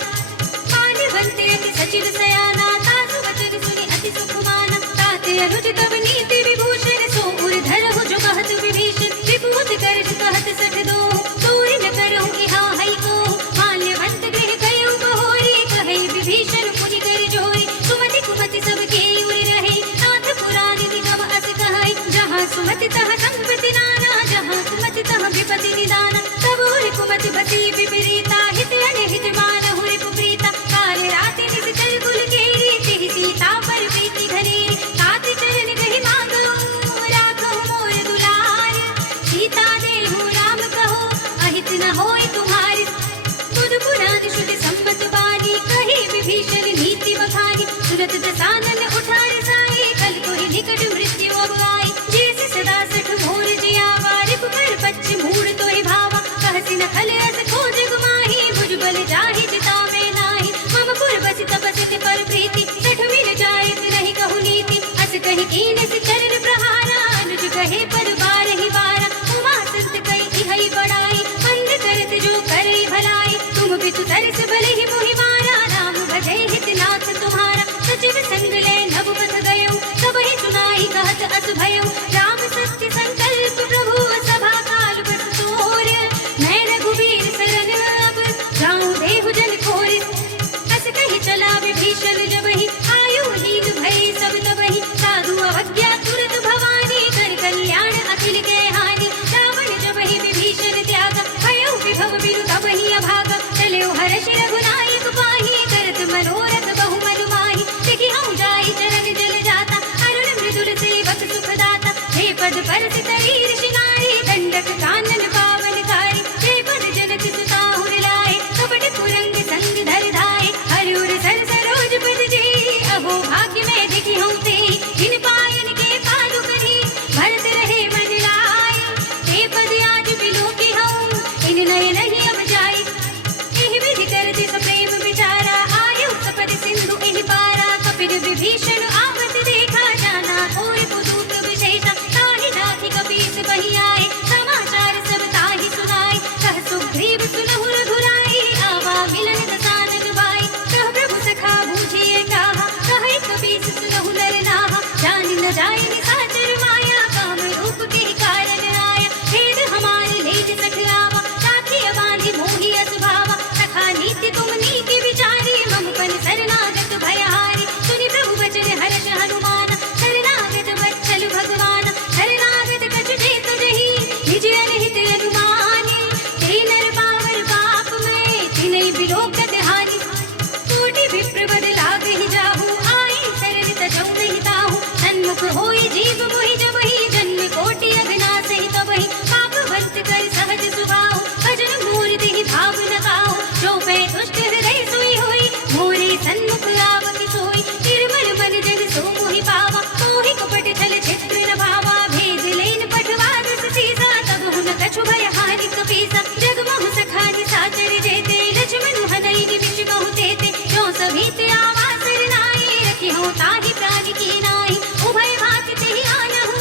मानवंत अति सचिव सयाना, तासु वचन सुनि अति सुख माना। ताते अनुज तब नीति विभूषण, सो उर धरहु जो कहत विभीषण। विभूत करज कहत सठ दो, दूरि न करहु इहा हई को। माल्यवंत गृह कयउ बहोरी, कहई विभीषण मुनि कर जोरी। सुमति कुमति सब केई उर रहे, नाथ पुराण निगम अस कहई। जहाँ सुमति तहाँ संपत्ति नाना, जहाँ कुमति तहाँ विपत्ति निदाना। तब उर कुमति बसी विपरीता, हित अनहित मानहु रिपुप्रीता। काल राति निशिचर कुल केरी, तिहि सीता पर प्रीति घनेरी। तात चरण कहि मांगऊं, राखहु मोर दुलार। सीता देहु राम कहो, अहित न होय तुम्हारी। बुध पुराण शुद्ध सम्मत बानी, कही विभीषण नीति बखानी। तुरत दसानन उठार साई, कल कोहि निकट मृत्यु अब आई। जैसे सदा सठ मोर जियावा, रिपु कर पच्छ मूढ़ तोहि भावा। कहसि न खल अस खोज गुमाही, भुज बल जाहि चिता में नाही। मम पुर बसि तपस्ति पर प्रीति, सठ मिल जायत नहीं कहु नीति। अस कहि कीन सि चरण प्रहारा, अनुज कहे पर बारहि बारा। उमा संत कहि इहै बड़ाई, मंद करत जो करई भलाई। तुम बितु तरस भलहि मोहि मारा, राम भजै हित नाथ तुम्हारा। सचिव संग ले नभ पथ गयो, सबहि सुनाई कहत अस भयो। राम सत्य संकल्प प्रभु, सभा काल बस तोर। मैं रघुवीर सरन अब, जाऊं देहु जन खोर। अस कहि चला विभीषण जबहि, आयु हीन भय सब तबहि। साधु अवज्ञा तुरत भवानी, कर कल्याण अखिल के हानि। रावण जबहि विभीषण त्यागा, भयो विभव बिनु तबहि अभागा। चल्यो हर्षि रघुनायक पाहि, करत मनोरथ बहु मनु माहि। देखि हऊँ जाई चरण जल जाता, अरुण मृदुल सेवक सुख दाता। हे पद परस तरी ऋषि नारी, दंडक कानन पावनकारी। हे पद जनत सुताहुर लाए, कपट कुरंग संग धर धाए। हरिउर सर सरोज पद जेई, अहो भाग्य में देखि हऊँ तेई। इन पायन के पादुकरी, भरत रहे मन लाए। हे पद आज बिलोकी हऊँ, इन नय नहीं अब जाई। एहि विधि करति सप्रेम विचारा, आयु सपद सिंधु एहि पारा। कपिल विभीषण आवत देखा, जाना और पुदूत विशेषा। ताहि नाथि कपीस बहि आए, समाचार सब ताहि सुनाए। कह सुग्रीव सुनहु रघुराई, आवा मिलन दसानन भाई। कह प्रभु सखा बूझिए काहा, कहै कपीस सुनहु नर नाहा। जानि न जाय निशाचर माया, काम रूप के कारण आया। भेद हमारे लेज सठ आवा, राखिय बांधि मोहि अस भावा। सखा नीति तुम नीति विचारी, मम पन शरणागत भयहारी। सुनि प्रभु वचन हर्ष हनुमाना, शरणागत वत्सल भगवाना। शरणागत कछु जेत जहि, निज अनहित अनुमानी। ते नर पावर पाप में, तिनै बिलोकत हानि। कोटि विप्र बद लागहि जाहु, आई शरण तजौ नहीं ताहु। सन्मुख होई जीव मोहि जबहि, जन्म कोटि अघनासहि तबहि। पापवंत कर सहज सुभाव, भजन मोर देहि भाव न काहु। जो पै दुष्ट हृदय सोई होई, मोरे सन्मुख आवति सोई। निर्मल मन जन सो मोहि पावा, मोहि कपट छल छिद्र न भावा। भेद लेन पठवा दस सीसा, तब हुन कछु भय हानि कपीसा। जग महु सखा निशाचर जेते, लक्ष्मण हनई निमिष बहु तेते। जो सभीत आवा सरनाई, रखि हूँ ताहि प्राण की नाई। उभय भाति तेहि आनहु,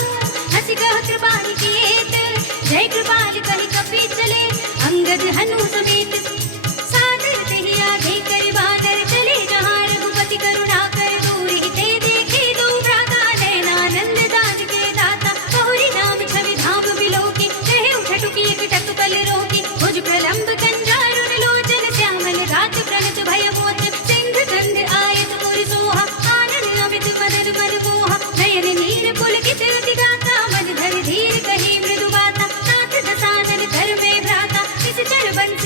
हसि कह कृपाल किएत। जय कृपाल कहि कपि चले, अंगद हनु समेत। सादर तेहि आगे कर बादर, चले जहाँ रघुपति करुणा कर। दूरि ते देखे दो भ्राता, नयनानंद दान के दाता। बहुरी नाम छवि धाम बिलोकी, कहे उठटुकी एकटक कल रोकी। भुज प्रलंब कंजारुण लोचन, श्यामल गात प्रणत भय मोचन। सिंध गंध आयत उर सोहा, आनन अमित मदन मन मोहा। नयन नीर पुलकित रति गाता, मन धर धीर कही मृदु बाता। नाथ दसानन धर्मे भ्राता, निश्चर बंस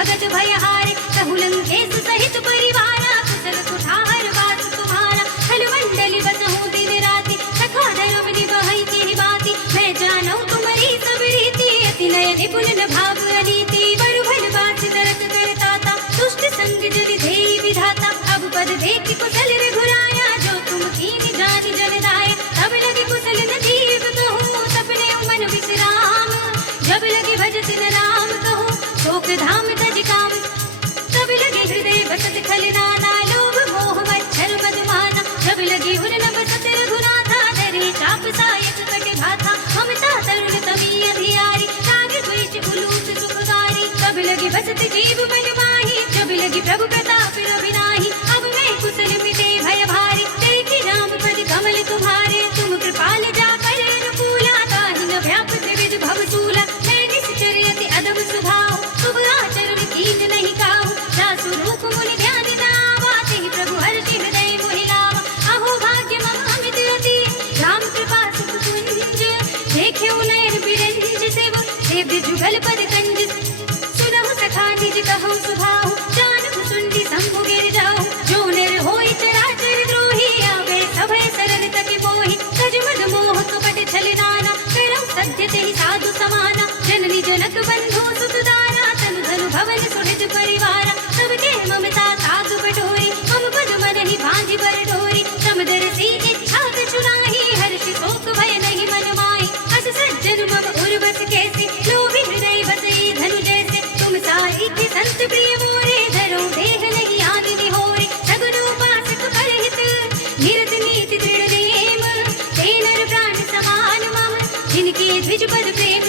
भगत भय हारे, कहु लंकेश सहित परिवारा, कुशल कुठार वास तुम्हारा। खल मंडली बसहु दिन राति, सखा धर्म निभाई की बाती। मैं जानू तुम्हारी सब रीति, अति नय निपुण न भाव अनीति। बरु भल बात दरत करताता, दुष्ट संग जल धेई विधाता। अब पद देख कुशल रघुराया, जो तुम कीन जानि जन दाय। तब लगे कुशल न जीव कहूँ, सपने मन विश्राम। जब लगे भजत न नाम कहूँ, शोक धाम तज काम। तब लगे हृदय बसत खल नाना, लोभ मोह मच्छर मधुमाना। जब लगे उर न बसत रघुनाथा, धरे चाप सायक कटे भाथा। ममता तरुण तमी अधियारी, राग द्वेष उलूट सुखकारी। तब लगे बसत जीव मन माही, जब लगे प्रभु प्रताप रविनाही। अब मैं कुशल मिटे भय भारी, देखी राम पद कमल तुम्हारे। तुम कृपाल जाकर अनुकूला, ताहि न व्यापत विध भवसूला। मैं निश्चर अति अदब स्वभाव, शुभ आचरण कीन नहीं काहू। दासु रूप मुनि ध्यान न आवा, तेहि प्रभु हर्षि हृदय मोहि लावा। अहो भाग्य मम अमित अति, राम कृपा सुख कुंज। देख्यउ नयन बिरंज शिव, सेव्य जुगल पद कंज। सुनहु सखा निज कहु सुभाहु, जानहु सुंडी शंभु गिर जाहु। जो नर होई चराचर द्रोही, आवे सभय सरल तके मोहि। तज मद मोह कपट छल नाना, करौ सत्य तेहि साधु समाना। जननी जनक बंधु सुत दारा, तनु धनु भवन सुहृद परिवारा। सबके ममता ताग बटोरी, मम पद मन ही बांधि बर डोरी। समदरसी इच्छा कछु नाहि, हर्षि शोक भय नहीं मन माहि। अस सज्जन मम उर्वस कैसे, लोभी हृदय बसई धनु जैसे। तुम साहित्य संत प्रिय मोरे, धरो देह नहीं आनि निहोरे। सगुन उपासक परहित, निरत नीति दृढ़ नेम। ते नर प्राण समान मम, जिनके द्विज पद प्रेम।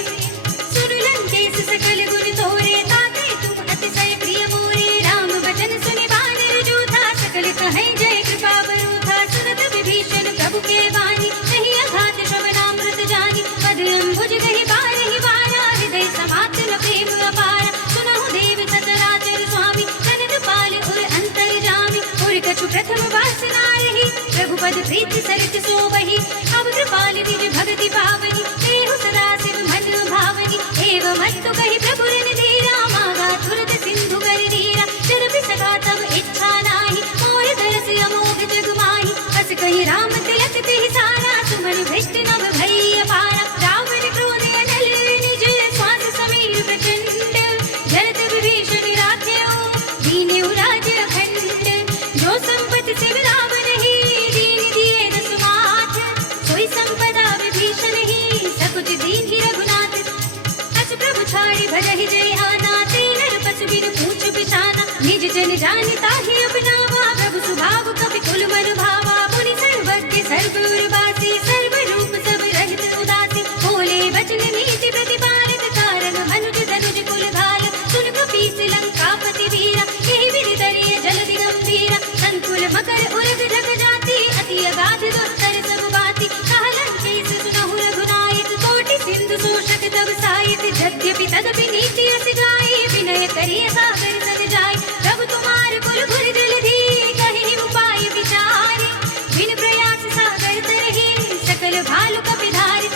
सुन लंकेश सकल गुण तोरे, ताते तुम अतिशय प्रिय मोरे। राम वचन सुनि वानर जोधा, सकल कहें जय कृपा बरूथा। सुनत विभीषण प्रभु के वाणी, नहीं अघात श्रवणामृत जानि। पद अंबुज गहि बारहि बारा, हृदय समात न प्रेम अपारा। सुनहु देव सचराचर स्वामी, कनन पाल उर अंतर जामी। उर कछु प्रथम वासना रही, प्रभु पद प्रीति सरित सोवहि। अब कृपाल निज भगति पावनी, देहु सदा शिव मन भावनी। एवं अस्तु कहि प्रभु रन धीरा, मागा तुरत सिंधु कर नीरा। जरपि सखा तब इच्छा नाही, मोर तरस अमोघ जग माही। बस कहि राम तिलक तिहि सारा, सुमन भ्रष्ट नभ भई अपारा। रावण क्रोध अनल निज, श्वास समीर प्रचंड। जरत विभीषण राख्यो, दीन्यु राज्य अखंड। जो संपत्ति शिव रावण ही, दीन दिए न सुमाथ। सोई संपदा विभीषण ही, सकुच दीन ही रघुनाथ। अस प्रभु छाड़ि भजहि जय आना, ते नर पशु बिनु पूछ बिछाना। निज जन जानि ताहि अपनावा, प्रभु सुभाव कपि कुल मन भावा। मुनि सर्वज्ञ सर्व उर्वासी, सर्व रूप सब रहित उदासी। बोले वचन नीति प्रतिपालित, कारण मनुज धनुज कुल घाल। सुन कपीस लंकापति वीरा, यही विधि तरिय जलधि गंभीरा। संकुल मकर उरग जग जाति, अति अगाध दुस्तर सब बाती। कहा लंकेश सुनहु रघुनायक, कोटि सिंधु शोषक तब सायक। यद्यपि तदपि नीति अस गाई, विनय करिय सागर सद जाय। प्रभु तुम्हार कुल गुर जलधि, कहि उपाय विचारे। बिन प्रयास सागर तरहि, सकल भालु कपिधारि।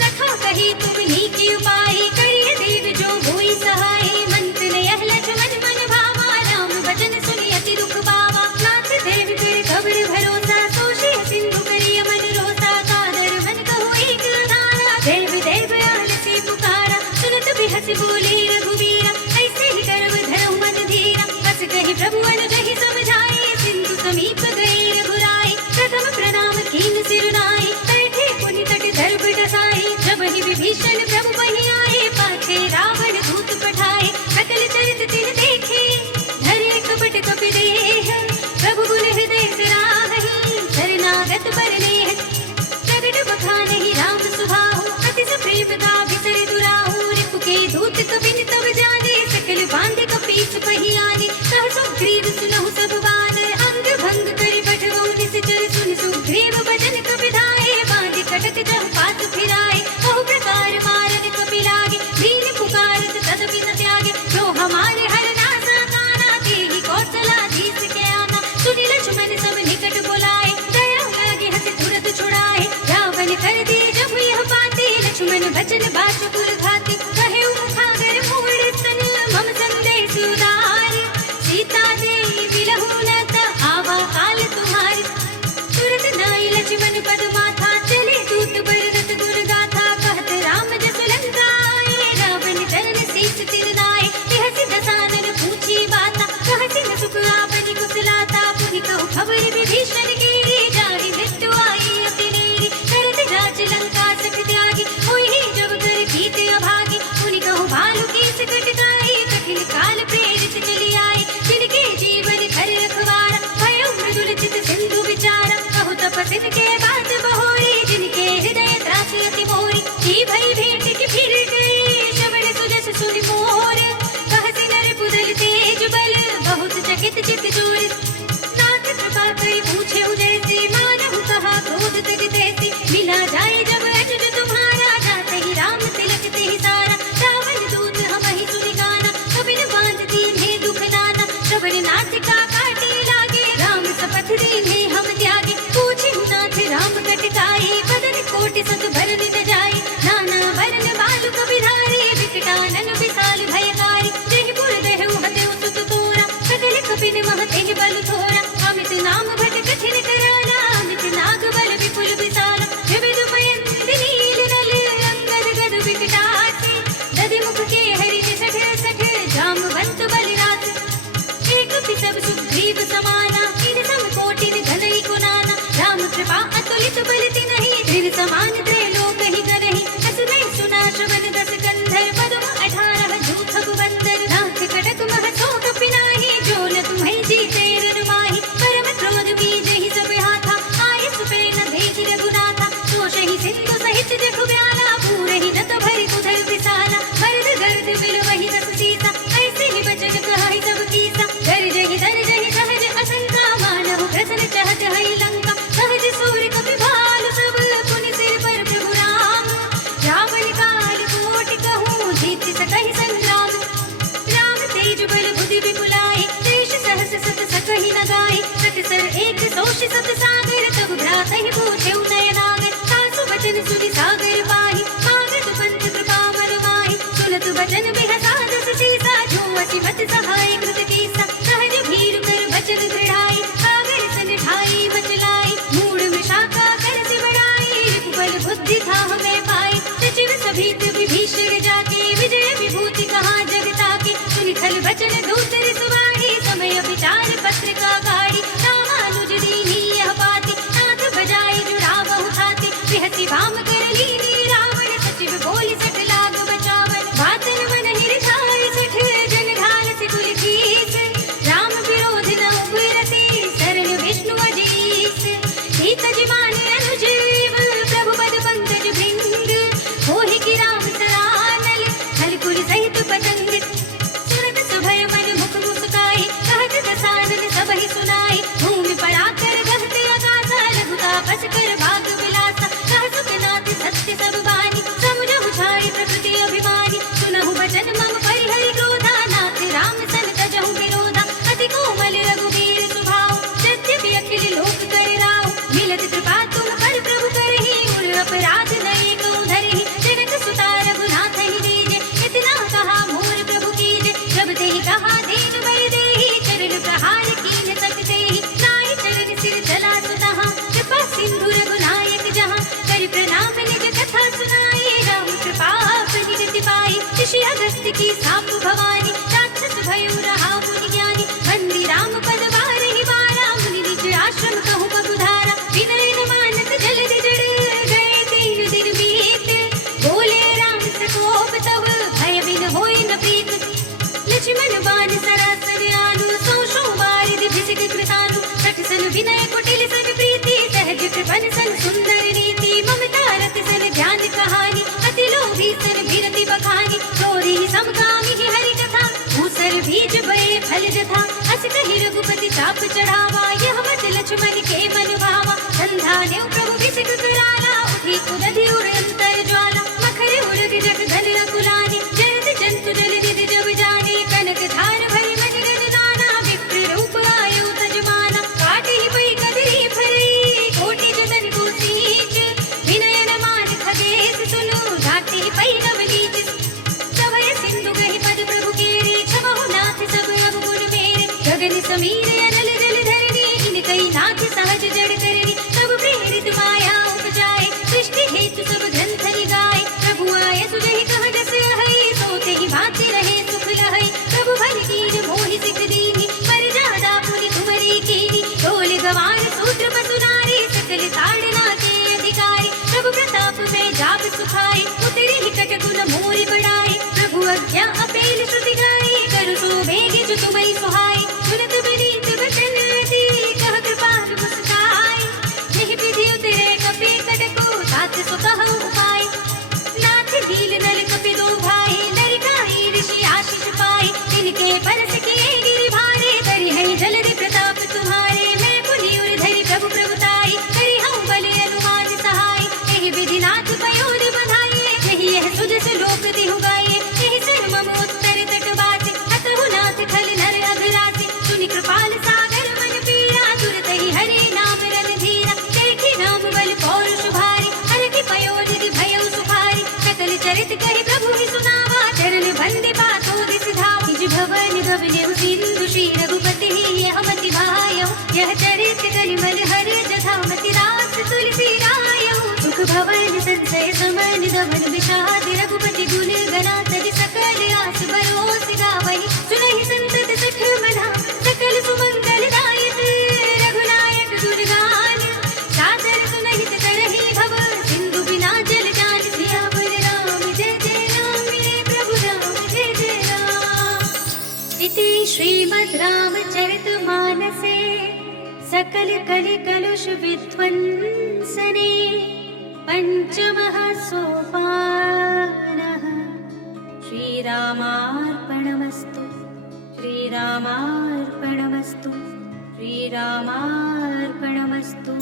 सखा कहि तुम नीति उपाय, करिय देव जो होई सहाय। मंत्र यह लक्ष्मण मन भावा, राम वचन सुनि अति दुख पावा। नाथ देव कर खबर भरोसा, सोषे सिंधु करिय मन रोसा। कादर मन कहो एक अधारा, देव देव आलसी पुकारा। सुनत बिहस बोले रघुवीरा, ऐसे ही करब धरहु मन धीरा। बस कहि प्रभु अनुजहि समझाए, सिंधु समीप गए रघुराई। प्रथम प्रणाम कीन सिर नाई, बैठे पुनि तट दर्भ डसाई। जब ही विभीषण प्रभु बहि आए, पाछे रावण दूत पठाए। सकल चरित तिन देखे, धरे कपट कपि देह। प्रभु गुण हृदय सराहहि, शरणागत पर नेह। प्रगट बखानहि राम सुभाहु, अति सप्रेमता बिसरि दुराहु। रिपु के दूत कबिन तब जाने, सकल बांध कपीस पहि आने। कह सुग्रीव सुनहु सब बात, अंग भंग करि पठवउ निश्चर। सुनि सुग्रीव बचन कपि धाये, बांध कटक जहु पास फिराए। बहु प्रकार मारन कपि लागे, दीन पुकारत तदपि न त्यागे। जो हमारे हर नासा काना, तेहि कौशलाधीश के आना। सुनि लक्ष्मण सब निकट बुलाए, दया लागे हंस तुरत छुड़ाए। रावण कर दिए जब यह बातें, लक्ष्मण बचन बाचुकुर घाते। कहे मुखागर मूढ़ स्तन, मम संदेश उदार, सीता दे बिलहु न त आवा काल तुम्हारी। तुरत नाई लक्ष्मण पद माथा, चले दूत बरदत गुण गाथा। कहत राम जस लंका आए, रावण चरण शीस तिर नाए। बिहसि दसानन पूछी बाता, कहसि न सुख आपनि कुशलाता। पुनि कहु खबर विभीषण केरी, जानि मृत्यु आई अति नेरी। करत राज लंका सख त्यागी, होई जब कर कीते अभागी। पुनि कहु भालु कीस कटकाई, कठिन काल प्रेरित चली आई। जिनके जीवन धर रखवारा, भयो मृदुल चित सिंधु विचारा। कहु तपस्विन के बात बहोरी, जिनके हृदय त्रासि अति मोरी। की भई भेंट की फिर गए, श्रवण सुजस सुनि मोर। कहसि नर पुदल तेज बल, बहुत चकित चित चोर। नाथ कृपा कई पूछे जैसी, मानहु कहा क्रोध तज तैसी। मिला जाए जब अनुज तुम्हारा, जाते ही राम तिलक तेहि सारा। रावण दूत हमहि सुनि गाना, कबिन बांध दीन्हे दुख नाना। श्रवण नासिका काटे लागे, राम शपथ दीन्हे हम त्यागे। पूछिहु नाथ राम कटकाई, बदन कोटि सत भरन न जाई। नाना वरन बालु कबिधारी, विकटानन विशाल भयकारी। जहि पुर देहु हतेउ सुत तोरा, सकल कपिन मह तेहि बल थोरा। अमित नाम भट कठिन कराला, अमित नाग बल विपुल विशाला। विविध पयंति नील नल, अंगद गद विकटासी। दधि मुख के हरि सठ सठ, जामवंत बलिराज। एक पिसब सुग्रीव समाना, इन सम कोटिन घनई कुनाना। राम कृपा अतुलित बल तिनहि, धीर समान त्रैलोक ही करहि। असुरहि सुना श्रवण दस कंधर, पदम 18 जूथब बंदर। नाथ कटक मह शोक पिनाहि, जो न तुम्हें जीते रन माहि। परम क्रोध बीजहि सब हाथा, आयस पे न भेज रघुनाथा। दोषहि सिंधु सहित जखु ब्याला, पूरहि न तो भरि उधर विशाला। मर्द गर्द बिलवहि दस सीसा, ऐसे ही बचन कहहि सब कीसा। गर्जहि दर्जहि सहज असंका, मानहु प्रसन्न चहत हई लंका। सहज सूर कपि भालु सब, पुनि सिर पर प्रभु राम। रावण काल कोटि कहूँ, जीत सकहि संग्राम। राम तेज बल बुद्धि विपुलाई, देश सहस सत सकहि न गाई। सतसर एक सोष सत सागर, तब भ्रातहि पूछेउ नयनागर। सासु बचन सुनि सागर पाहि, कागद पंथ कृपा बल माहि। सुनत बचन बिहसा दस सीसा, जो असी मत सहाय कृत कीसा। सहज भीरु कर बचन दृढ़ाई, सागर सन ढाई मचलाई। मूढ़ विशाखा कर सि बड़ाई, रिपुबल बुद्धि था हमें पाई। सचिव सभीत विभीषण जाके, विजय विभूति कहा जगता के। सुनि खल बचन दूतर सुवाही, समय विचार पत्र का गाड़ी। रामानुज दीन्ही यह बाती, नाथ बजाए जुड़ावहु छाती। बिहसि वाम कर लीनी रावण, सचिव बोलि सठ लाग बचावन। बातन मन हिरछाय सठ, जन ढाल से कुल कीस। राम विरोध न उपरति, शरण विष्णु अजीस। सीतज माने अनुज देव, प्रभु पद पंकज भृंग। होहि की राम सरानल, हलकुल सहित पतंग। सुरत सभय मन मुख मुस्काई, कहत दसानन सबहि सुनाई। भूमि पराकर गहत आकाशा, रघुतापस कर भाग विलासा। कह सुखनाथ सत्य सब बानी, समुझहु छाई प्रकृति अभिमानी। सुनहु बचन मम परिहरि क्रोधा, नाथ राम सन तजहु विरोधा। अति कोमल रघुवीर स्वभाव, यद्यपि अखिल लोक कर राव। मिलत कृपा तुम पर प्रभु करहि, उर अपराध नये को धरहि। जनक सुता रघुनाथ ही दीजे, इतना कहा मोर प्रभु कीजे। जब तेहि कहा दीन बर देहि, चरण प्रहार कीन्ह सकतेहि। नाहि चरण सिर चला सुतहाँ, कृपा सिंधु रघुनायक जहाँ। कर प्रणाम निज कथा सुनाई, राम कृपा आपनि गति पाई। ऋषि अगस्त्य की साप भवानी, राक्षस भयो रहा मुनि ज्ञानी। बंदी राम पद बारहि बारा, मुनि निज आश्रम कहु बहुधारा। विनय न मानत जलधि जड़, गए 3 दिन बीत। बोले राम सकोप तब, भय बिन होई न प्रीत। लक्ष्मण बाण सरासन आनु, सौ सौ बारिधि भिषिक कृतानु। सठ सन विनय कुटिल सन प्रीति, सहज कृपन सन सुंदर नीति। ममता रत सन ज्ञान कहानी, अति लोभी सन बिरति बखानी। चोरी समकामी हरि कथा, भूसर बीज बड़े फल जथा। अस कहि रघुपति चाप चढ़ावा, यह मत लक्ष्मण के मन भावा। संधा नेउ प्रभु भिषिक कराला, उठी उदधि उर अंतर ज्वाला। मखर उरग जग धन रघुलानी, जयत जंतु जल निधि जब जानी। कनक धार भरि मन गण दाना, विप्र रूप आयु तजमाना। काटि पै कदरी फरई, कोटि जतन को सींच। विनय न मान खगेश सुनु, घाटी पै नव लीच। सभय सिंधु गहि पद प्रभु केरी, छमहु नाथ सब समीर अनल जल धरनी, इन कई नाथ सहज जड़ करनी। सब प्रेरित माया उपजाए, सृष्टि हेतु सब ग्रंथ गाए। प्रभु आए सुजहि कह जस अहै, सोते ही भांति रहे सुख लहै। प्रभु भल कीन मोहि सिख दीनी, पर जादा पुनि तुमरी कीनी। ढोल गवार सूत्र पसुनारी, सकल ताड़ना के अधिकारी। प्रभु प्रताप में जाप सुखाए, उतरी निकट गुण मोरि बढ़ाए। प्रभु आज्ञा अपेल श्रुति गाए, करु सो बेग जो तुम्हरी सुहाए। सुनत विनीत वचन अति, कह कृपाल मुस्काए। यही विधि उतरे कपि कटको, तात सो कहु उपाय। नाथ नील नल कपि दो भाई, नरकाई ऋषि आशीष पाए। तिनके परस किए गिरि भारे, करि है जलधि प्रताप तुम्हारे। मैं पुनि उर धरि प्रभु प्रभुताई, करि हूँ बल अनुमान सहाय। यही विधि नाथ पयोधि बधाइए, यही यह सुजस लोक दिहु गाइए। यही सर मम उत्तर तट बासी, हतहु नाथ खल नर अघरासी। सुनि कृपाल सागर मन पीरा, तुरत ही हरि नाम रन धीरा। देखि राम बल पौरुष भारी, हरखि पयोधि भयउ सुखारी। सकल चरित कहि प्रभु ही सुनावा, चरण बंदी बातों दिस धावा। निज भवन गवनेउ सिंधु श्री रघुपति यह मति भायउ। यह चरित कलिमल हरि जथा मति रास तुलसी रायउ। सुख भवन संचय समन दमन विषाद, रघुपति गुण गना तज सकल आस बरोस गावहि। सुनहि संतत सठ मना, सकल सुमंगल दायक। रघुनायक गुणगान, सादर सुनहित करहि भव। सिंधु बिना जल जान, सियावर राम जय जय राम। मेरे प्रभु राम जय जय राम। इति श्रीमद् रामचरितमानसे सकल कलि कलुष विध्वंसने पंचमः सोपानः। श्रीरामार्पणमस्तु, श्रीरामार्पणमस्तु, श्रीरामार्पणमस्तु।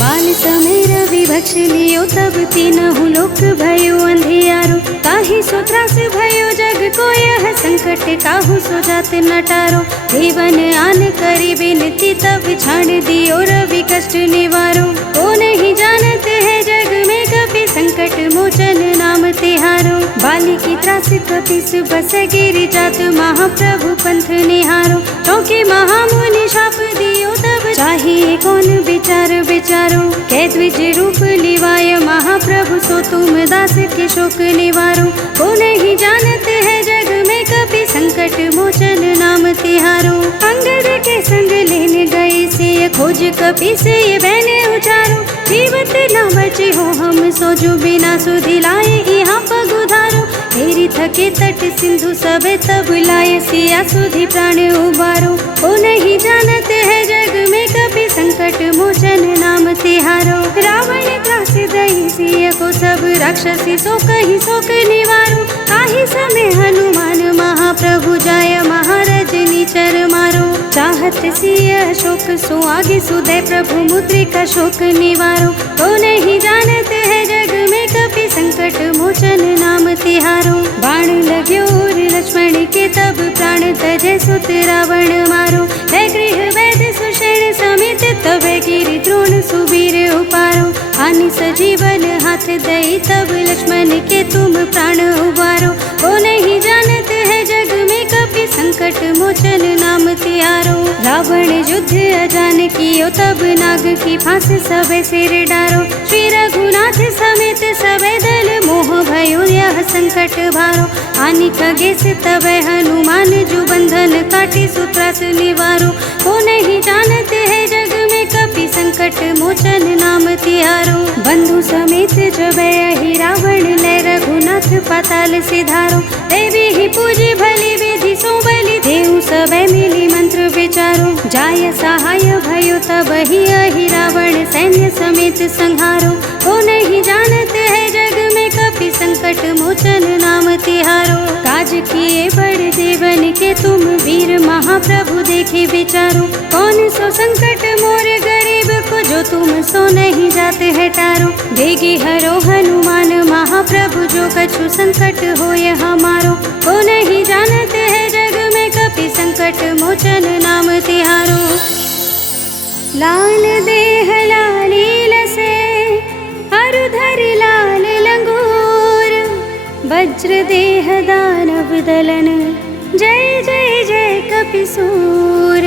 बाल समेर विभक्ष लियो, तब तीनहु लोक भयो अंधियारो। ताहि सो त्रास भयो जग को, यह संकट काहू सो जात नटारो। देवन आन करी बिनती, तब छाड़ दियो रवि कष्ट निवारो। को नहीं जानते है जग में, कपि संकट मोचन नाम तिहारो। बाली की त्रास कपिस बस गिरि जात, महाप्रभु पंथ निहारो। चौके महामुनि शाप दियो, तब चाहिए कौन विचार विचारो। कै द्विज रूप लिवाय महाप्रभु, सो तुम दास के शोक निवारो। को नहीं जानते है जग में, कपि संकट मोचन नाम तिहारो। अंगद के संग लेने गए सिय, खोज कपि से ये बहने उचारो। जीवत न बचे हो हम, सोजो बिना सुधि लाए यहाँ पग उधारो। तेरी थके तट सिंधु सबे, तब लाए सिया सुधि प्राण उबारो। को नहीं जानते है जग में, कपि संकट मोचन नाम तिहारो। रावण त्रास दही सिय को, सब राक्षसी सो कही शोक निवारो। ताहि समय हनुमान महाप्रभु, जाय महाराज निचर मारो। चाहत सिय शोक सो आगे, सुदय प्रभु मुद्रिका शोक निवारो। को नहीं जानते है जग में, कपि संकट मोचन नाम तिहारो। बाण लग्यो लक्ष्मण के, तब प्राण तजय सुत रावण मारो। है गृह वैद सुषेण समेत, तब गिरि द्रोण सुबीर उपारो। हानि सजीवन हाथ दई, तब लक्ष्मण के तुम प्राण उबारो। को नहीं जानते है जग में, कपि संकट मोचन नाम तिहारो। रावण युद्ध अजान कियो, तब नाग की फांस सबे सिर डारो। श्री रघुनाथ समेत सबे दल, मोह भयो यह संकट भारो। हानि खगेश तब हनुमान, जो बंधन काटी सुत्रास निवारो। को नहीं जानते है जग में, कपि संकट मोचन नाम तिहारो। बंधु समेत जब ही रावण, ले रघुनाथ पाताल सिधारो। देवी ही पूजी भली विधि सो बलि, देव सबे मिली मंत्र विचारो। जाय सहाय भयो, तब ही रावण सैन्य समेत संहारो। को नहीं जानते है जग में, कपि संकट मोचन नाम तिहारो। काज किए बड़ देवन के, तुम वीर महाप्रभु देखे विचारो। कौन सो संकट मोर गरीब को, जो तुम सो नहीं जाते है टारो। देगी हरो हनुमान महाप्रभु, जो कछु संकट होय हमारो। को नहीं जानते है जग में, कपि संकट मोचन नाम तिहारो। लाल देह लालील से, अरुधर लाल वज्र देह दानव दलन, जय जय जय कपिसूर।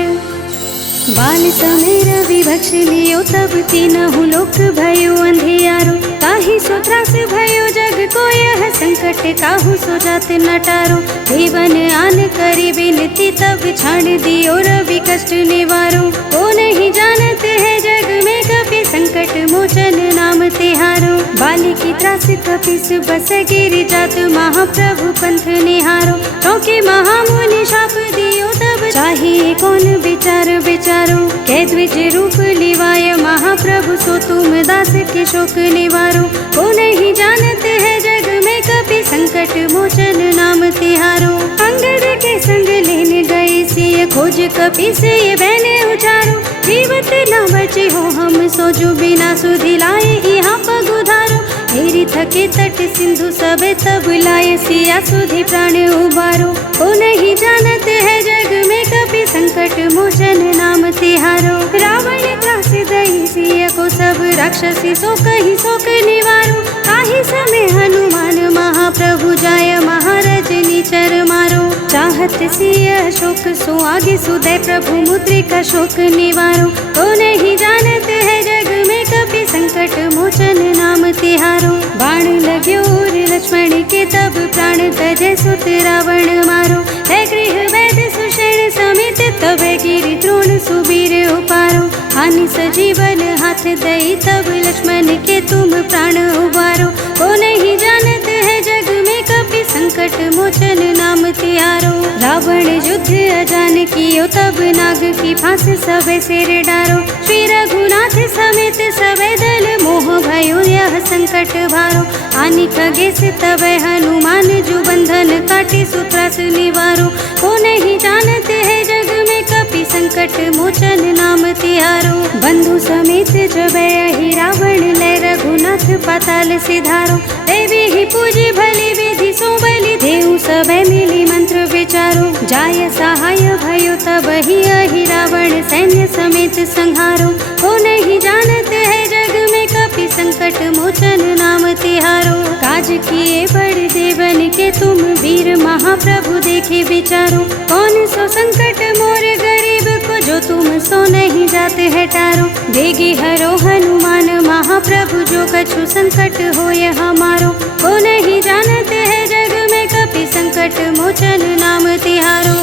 बाल समेर विभक्ष लियो तब तीनहु लोक भयो अंधियारो, काहि सो त्रास भयो जग को यह संकट, काहू सो जात नटारो। देवन आन करी बिनती तब छाड़ दियो रवि कष्ट निवारो, को नहीं जानते है जग में कपि संकट मोचन नाम तिहारो। बाली की त्रास कपिस बस गिर जात, महाप्रभु पंथ निहारो। क्योंकि महामुनि शाप दियो तब चाहिए कौन विचार विचारो। कै द्विज रूप लिवाय महाप्रभु, सो तुम दास के शोक निवारो। को नहीं जानते है जग में कपि संकट मोचन नाम तिहारो। अंगद के संग लेने गए सिय, खोज कपि से ये बहने उचारो। जीवत न बचे हो हम, सोजो बिना सुधि लाए यहाँ पग उधारो। हेरी थके तट सिंधु सबे तब लाए, सिया सुधि प्राण उबारो। को नहीं जानते है जग में कपि संकट मोचन नाम तिहारो। रावण त्रास दई सिय को सब राक्षसी, सो कही शोक निवारो। काहि समय हनुमान महाप्रभु जाय, महाराज नीचर मारो। चाहत सिय शोक सो आगे, सुदय प्रभु मुद्रिका शोक निवारो। को नहीं जानते है जग में कपि संकट मोचन नाम तिहारो। बाण लग्यो लक्ष्मण के तब प्राण तजे, सुत रावण मारो। है गृह वैद सुषेण समेत, तब गिरि द्रोण सुबीर उपारो। हानि सजीवन हाथ दई तब लक्ष्मण के तुम प्राण उबारो। को नहीं जानते है जग में कपि संकट मोचन नाम तिहारो। रावण युद्ध अजान कियो तब, नाग की फांस सबे सिर डारो। श्री रघुनाथ समेत सबे दल, मोह भयो यह संकट भारो। आनि खगेश तब हनुमान, जो बंधन काटे सुत्रास निवारो। को नहीं जानते है जग में कपि संकट मोचन नाम तिहारो। बंधु समेत जब ही रावण, ले रघुनाथ पाताल सिधारो। देवी ही पूजी भली विधि सो बलि, देव सबे मिली मंत्र विचारो। जाय सहाय भयो तब ही रावण, सैन्य समेत संहारो। को नहीं जानते है जग में कपि संकट मोचन नाम तिहारो। काज किए बड़ देवन के तुम, वीर महाप्रभु देखे विचारो। कौन सो संकट मोर गरीब को, जो तुम सो नहीं जाते है टारो। देगी हरो हनुमान महाप्रभु, जो कछु संकट होय हमारो। को नहीं जानते है जग में कपि संकट मोचन नाम तिहारो।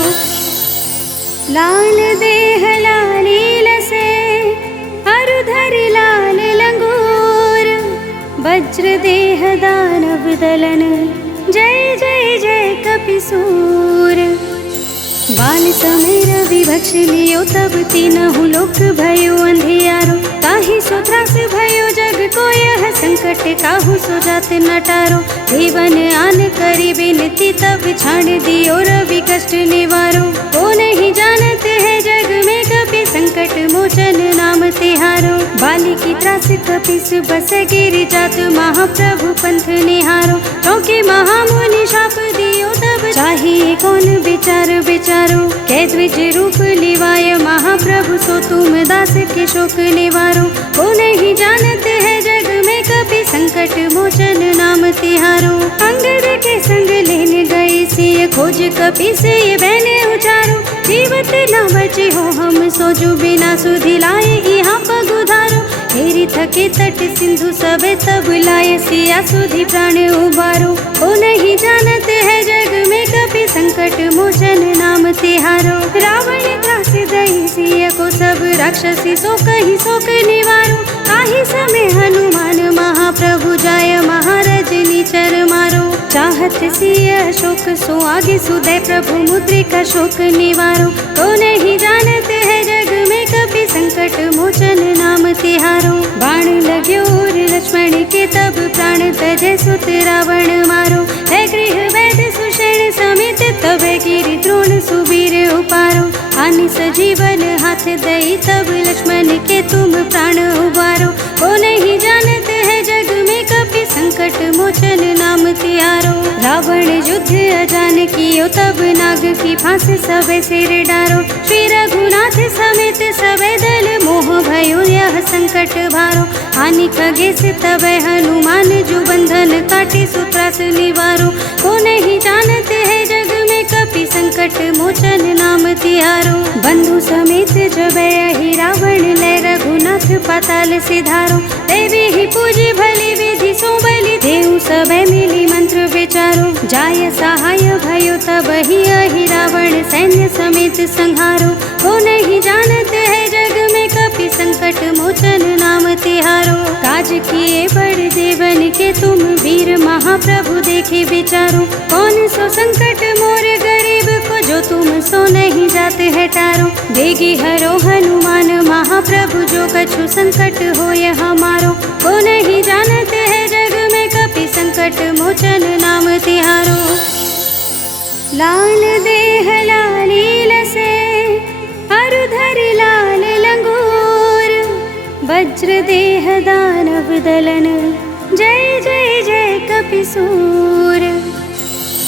लाल देह लालील से, अरुधर लाल लंगूर। वज्र देह दानव दलन, जय जय जय कपिसूर। बाल समेर विभक्ष लियो तब तीनहु लोक भयो अंधियारो। काहि सो त्रास भयो जग को यह संकट, काहू सो जात नटारो। देवन आन करी बिनती तब छाड़ दियो रवि कष्ट निवारो। को नहीं जानते है जग में कपि संकट मोचन नाम तिहारो। बाली की त्रास कपिस बस गिर जात, महाप्रभु पंथ निहारो। क्योंकि महामुनि शाप दियो तब चाहिए कौन विचार विचारो। कै द्विज रूप लिवाय महाप्रभु, सो तुम दास के शोक निवारो। को नहीं जानते है जग में कपि संकट मोचन नाम तिहारो। अंगद के संग लेने गए सिय, खोज कपि से ये बहने उचारो। जीवत न बचे हो हम, सोजो बिना सुधि लाए यहाँ पग उधारो। हेरी थके तट सिंधु सबे तब लाए, सिया सुधि प्राण उबारो। को नहीं जानते है जग में कपि संकट मोचन नाम तिहारो। रावण त्रास दई सिय को सब राक्षसी, सो कही शोक निवारो। काहि समय हनुमान महाप्रभु जाय, महाराज नीचर मारो। चाहत सिय शोक सो आगे, सुदय प्रभु मुद्रिका शोक निवारो। को नहीं जानते है जग में कपि संकट मोचन नाम तिहारो। बाण लग्यो लक्ष्मण के तब प्राण तजे, सुत रावण मारो। है गृह वैद सुषेण समेत, तब गिरि द्रोण सुबीर उपारो। हानि सजीवन हाथ दई तब लक्ष्मण के तुम प्राण उबारो। को नहीं जानते है जग में कपि संकट मोचन नाम तिहारो। रावण युद्ध अजान कियो तब नाग की फांस सबे सिर डारो। श्री रघुनाथ समेत सबे दल मोह भयो यह संकट भारो। हानि खगेश तबे हनुमान जो बंधन काटे सुत्रास निवारो। को नहीं जानते है जग में कपि संकट मोचन नाम तिहारो। बंधु समेत जबे ही रावण ले रघुनाथ पाताल सिधारो। देवी ही पूजी भली विधि सो बलि देव सबे मिली मंत्र विचारो। जाय सहाय भयो तब ही रावण सैन्य समेत संहारो। को नहीं जानते है जग में कपि संकट मोचन नाम तिहारो। काज किए बड़ देवन के तुम वीर महाप्रभु देखे विचारो। कौन सो संकट मोर गरीब को जो तुम सो नहीं जाते है टारो। देगी हरो हनुमान महाप्रभु जो कछु संकट हो यह हमारो। को नहीं जानते है जग में कपि संकट मोचन नाम तिहारो। लाल देह लालील से अरुधर लाल लंगूर। वज्र देह दानव दलन जय जय जय कपिसूर।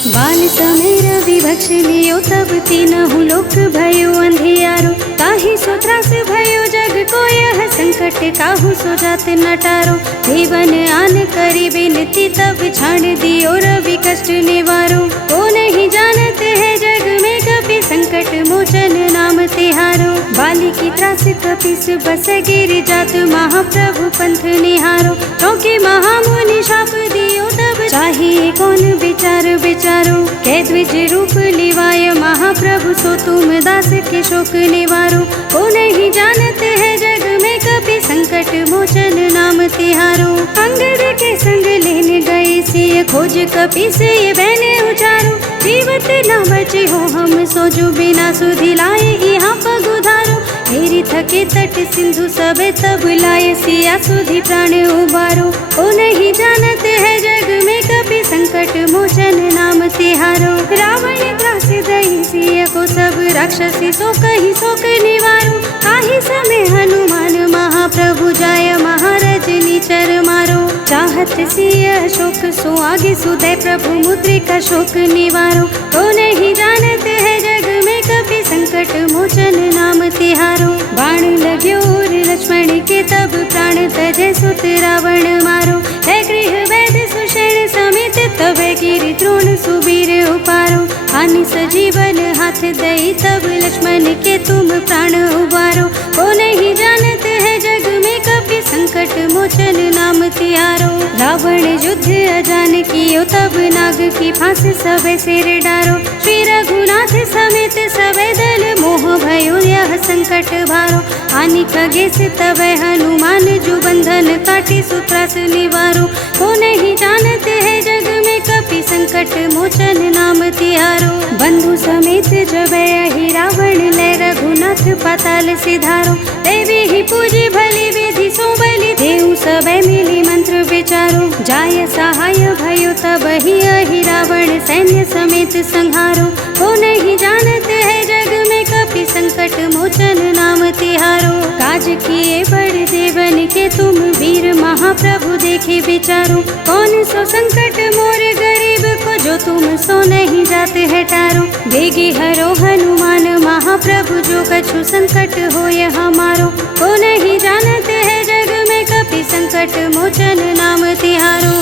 बाल समेर विभक्ष लियो तब तीनहु लोक भयो अंधियारो। ताहि सो त्रास भयो जग को यह संकट काहू सो जात नटारो। देवन आन करी बिनती तब छाड़ दियो रवि कष्ट निवारो। को नहीं जानते है जग में कपि संकट मोचन नाम तिहारो। बाली की त्रास कपिस बस गिर जात महाप्रभु पंथ निहारो। क्योंकि महामुनि शाप दियो तब चाहिए कौन विचार विचारो। कै द्विज रूप लिवाय महाप्रभु सो तुम दास के शोक निवारो। को नहीं जानते है जग में कपि संकट मोचन नाम तिहारो। अंगद के संग लेने गए सिय खोज कपि से ये बहने उचारो। जीवत न बचे हो हम सो जो बिना सुधि लाए यहाँ पग उधारो। घेरी थके तट सिंधु सबे तब लाए सिया सुधि प्राण उबारो। को नहीं जानते है जग में कपि संकट मोचन नाम तिहारो। रावण त्रास दई सिय को सब राक्षसी सो कही शोक निवारो। ताहि समय हनुमान महाप्रभु जाय महाराज निचर मारो। चाहत सिय शोक सो आगे सुदय प्रभु मुद्रिका शोक निवारो। को नहीं जानते है जग में कपि संकट मोचन नाम तिहारो। बाण लग्यो लक्ष्मण के तब प्राण तजे सुत रावण मारो। है गृह वैद सुषेण समेत तब गिरि द्रोण सुबीर उपारो। हानि सजीवन हाथ दई तब लक्ष्मण के तुम प्राण उबारो। को नहीं जानते है जग में कपि संकट मोचन नाम तिहारो। रावण युद्ध अजान कियो तब नाग की फांस सबे सिर डारो। श्री रघुनाथ समेत सबे दल मोह भयो यह संकट भारो। हानि खगेश तबे हनुमान जो बंधन काटे सुत्रास निवारो। को नहीं जानते है जग में कपि संकट मोचन नाम तिहारो। बंधु समेत जबे ही रावण ले रघुनाथ पाताल सिधारो। देवी ही पूजी भली विधि सो बलि देव सबे मिली मंत्र विचारो। जाय सहाय भयो तब ही रावण सैन्य समेत संहारो। को नहीं जानते है जग में कपि संकट मोचन नाम तिहारो। काज किए बड़ देवन के तुम वीर महाप्रभु देखे विचारो। कौन सो संकट मोर गरीब को जो तुम सो नहीं जाते है टारो। देगी हरो हनुमान महाप्रभु जो कछु संकट हो यह हमारो। को नहीं जानते है जग में कपि संकट मोचन नाम तिहारो।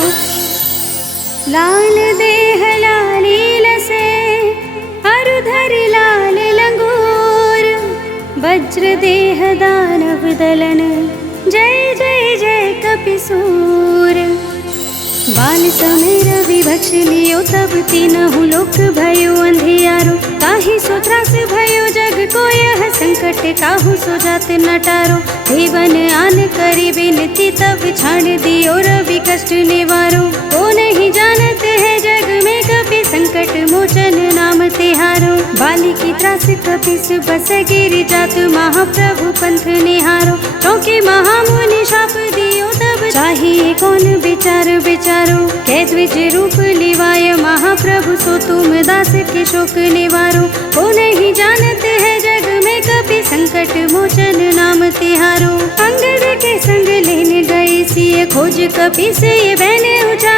लाल देह लालील से अरुधर लाल लंगूर। वज्र देह दानव दलन जय जय जय कपिसूर। बाल समेर विभक्ष लियो तब तीनहु लोक भयो अंधियारो। ताहि सो त्रास भयो जग को यह संकट काहू सो जात नटारो। देवन आन करी बिनती तब छाड़ दियो रवि कष्ट निवारो। को नहीं जानते है जग में कपि संकट मोचन नाम तिहारो। बाली की त्रास कपिस बस गिर जात महाप्रभु पंथ निहारो। क्योंकि महामुनि शाप दियो तब चाहिए कौन विचार विचारो। कै द्विज रूप लिवाय महाप्रभु सो तुम दास के शोक निवारो। को नहीं जानते है जग में कपि संकट मोचन नाम तिहारो। अंगद के संग लेने गए सिय खोज कपि से ये बहने उचारो।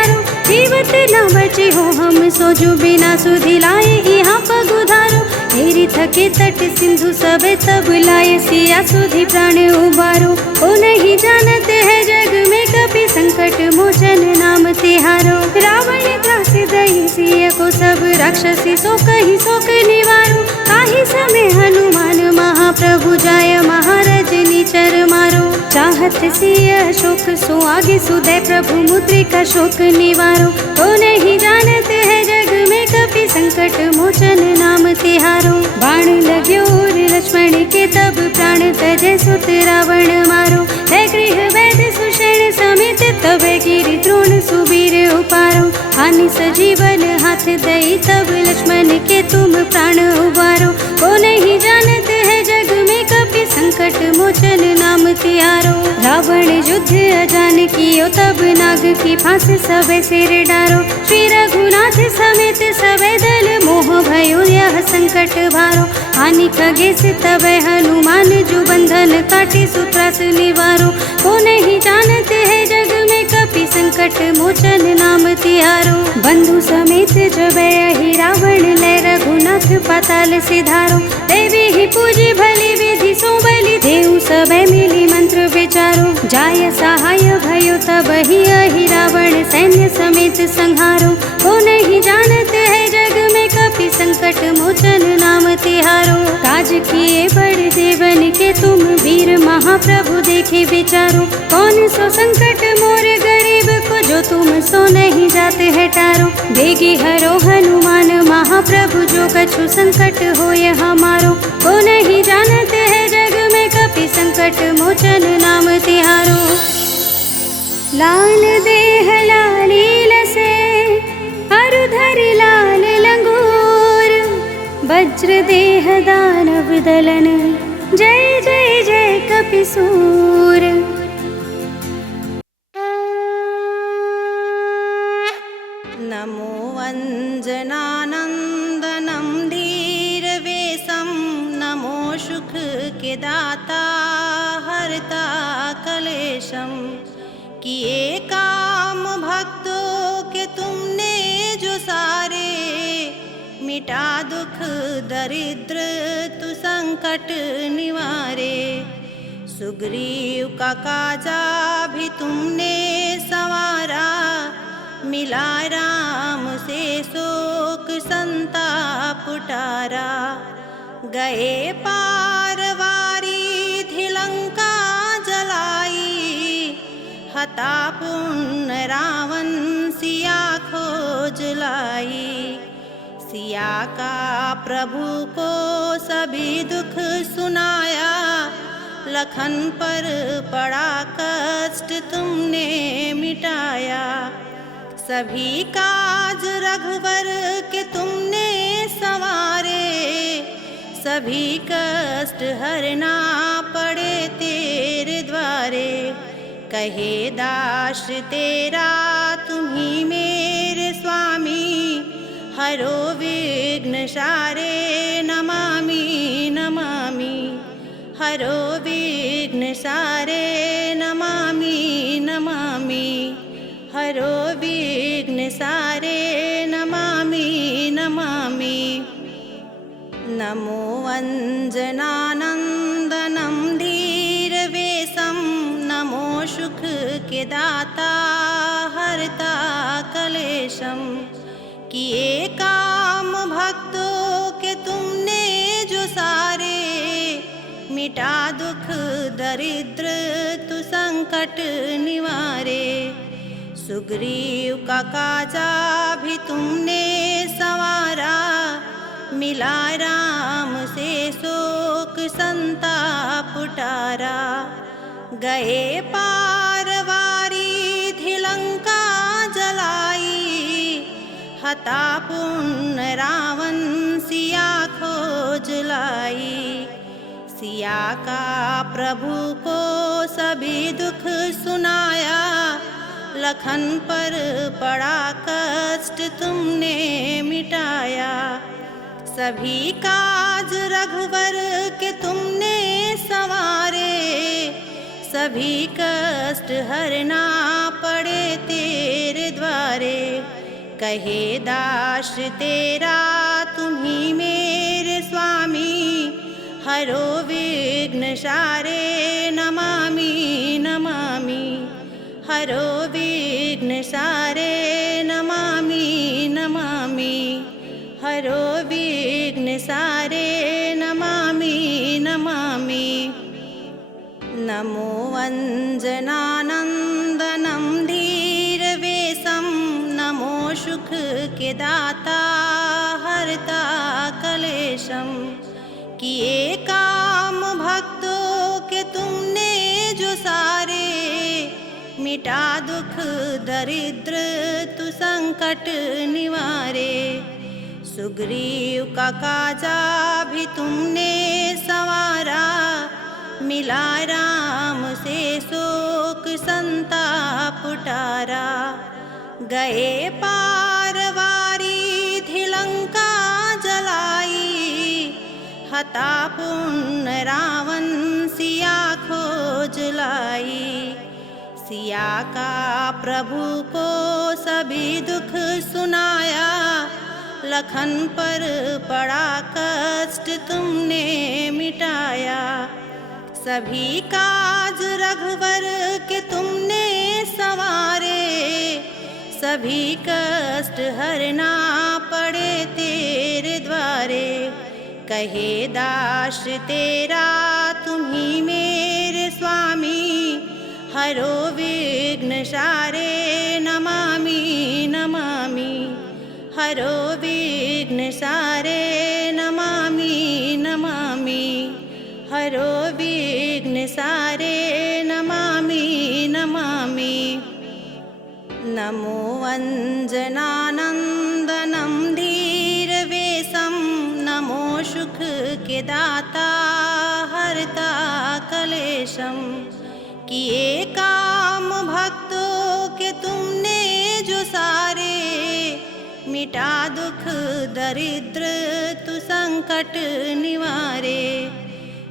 पहुँची हो हम सोजू बिना सुधि लाए यहाँ पग उधारो। हेरी थके तट सिंधु सबे तब लाए सिया सुधि प्राण उबारो। ओ नहीं जानते है जग में कपि संकट मोचन नाम तिहारो। रावण त्रास दही सिय को सब राक्षसी सो कही शोक निवारो। काही समय हनुमान महाप्रभु जाय महाराज निचर मारो। चाहत सिय शोक सो आगे सुदय प्रभु मुद्रिका शोक निवारो। तो नहीं जानते है जग में कपि संकट मोचन नाम तिहारो। बाण लग्यो लक्ष्मण के तब प्राण तजे सुत रावण मारो। है गृह वैद सुषेण समेत तबे गिरि द्रोण सुबीर उपारो। हानि सजीवन हाथ दई तब लक्ष्मण के तुम प्राण उबारो। को नहीं जानते है जग में कपि संकट मोचन नाम तिहारो। रावण युद्ध अजान कियो तब नाग की फांस सबे सिर डारो। श्री रघुनाथ समेत सबे दल मोह भयो यह संकट भारो। हानि खगेश तबे हनुमान जो बंधन काटे सुत्रास निवारो। को नहीं जानते है जग में कपि संकट मोचन नाम तिहारो। बंधु समेत जबे ही रावण ले रघुनाथ पाताल सिधारो। देवी ही पूजी भली विधि सो बलि देव सबे मिली मंत्र विचारो। जाय सहाय भयो तब ही रावण सैन्य समेत संहारो। को नहीं जानते है जग में कपि संकट मोचन नाम तिहारो। काज किए बड़े देवन के तुम वीर महाप्रभु देखे विचारो। कौन सो संकट मोर गरीब को जो तुम सो नहीं जाते है टारो। देगी हरो हनुमान महाप्रभु जो कछु संकट हो यह हमारो। को नहीं जानते है जग में कपि संकट मोचन नाम तिहारो। लाल देह लाली लसे अरुधरि लाल लंगूर। वज्र देह दानव दलन जय जय जय कपिसूर। नमो वंजनानंदनं धीरवेशं। नमो सुख के दाता हरता कलेशम। किए काम भक्तों के तुमने जो सारे। मिटा दुख दरिद्र तु संकट निवारे। सुग्रीव का काजा भी तुमने संवारा। मिला राम से शोक संताप उतारा। गए पारवारी थी लंका जलाई। हता पुण्य रावण सिया खोज लाई। सिया का प्रभु को सभी दुख सुनाया। लखन पर पड़ा कष्ट तुमने मिटाया। सभी काज रघुवर के तुमने संवारे। सभी कष्ट हरना पड़े तेरे द्वारे। कहे दास तेरा तुम्ही मेरे स्वामी। हरो विघ्न सारे नमामि नमामि। हरो विघ्न सारे नमामि नमामि। हरो विघ्न सारे नमामि नमामि। नमो वंजनानंदनं धीरवेशं। नमो सुख के दाता हरता कलेशम। किए काम भक्तों के तुमने जो सारे। मिटा दुख दरिद्र तु संकट निवारे। सुग्रीव का काजा भी तुमने संवारा। मिला राम से शोक संताप उतारा। गए पारवारी थी लंका जलाई। हता पुण्य रावण सिया खोज लाई। सिया का प्रभु को सभी दुख सुनाया। लखन पर पड़ा कष्ट तुमने मिटाया। सभी काज रघुवर के तुमने संवारे। सभी कष्ट हरना पड़े तेरे द्वारे। कहे दास तेरा तुम्ही मेरे स्वामी, हरो विघ्न सारे नमामि नमामि, हरो विघ्न सारे नमामि नमामि, हरो विघ्न सारे नमामि नमामि। नमो अञ्जनानन्दनं धीरवेशं, नमो सुख के दाता हरता कलेशम। किए काम भक्तों के तुमने जो सारे, मिटा दुख दरिद्र तु संकट निवारे। सुग्रीव का काजा भी तुमने संवारा, मिला राम से शोक संताप उतारा। गए पार वारी थी लंका जलाई, हता पुण्य रावण सिया खोज लाई। सिया का प्रभु को सभी दुख सुनाया, लखन पर पड़ा कष्ट तुमने मिटाया। सभी काज रघुवर के तुमने संवारे, सभी कष्ट हरना पड़े तेरे द्वारे। कहे दास तेरा तुम्ही मेरे स्वामी, हरो विघ्न सारे नमामि नमामि, हरो विघ्न सारे नमामि नमामि, हरो विघ्न सारे नमामि नमामि। नमो अञ्जनानन्दनं धीरवेशं, नमो सुख के दाता हरता कलेशम। किए काम भक्तों के तुमने जो सारे, मिटा दुख दरिद्र तु संकट निवारे।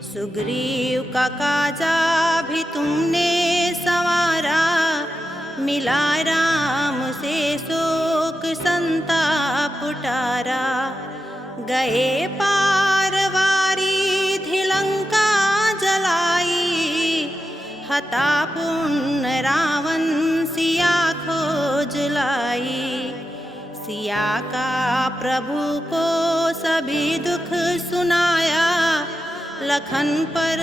सुग्रीव का काजा भी तुमने संवारा, मिला राम से शोक संताप उतारा। गए पार वारी थी लंका जलाई, हता पुण्य रावण सिया खोज लाई। सिया का प्रभु को सभी दुख सुनाया, लखन पर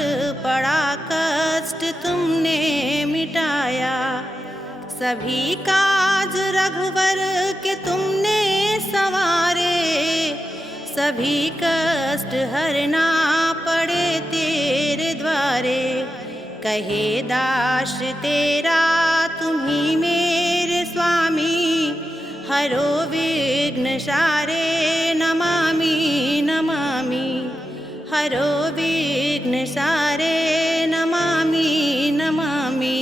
पड़ा कष्ट तुमने मिटाया। सभी काज रघुवर के तुमने संवारे, सभी कष्ट हरना पड़े तेरे द्वारे। कहे दास तेरा तुम्ही मेरे स्वामी, हरो विघ्न सारे नमामि नमामि, हरो विघ्न सारे नमामि नमामि,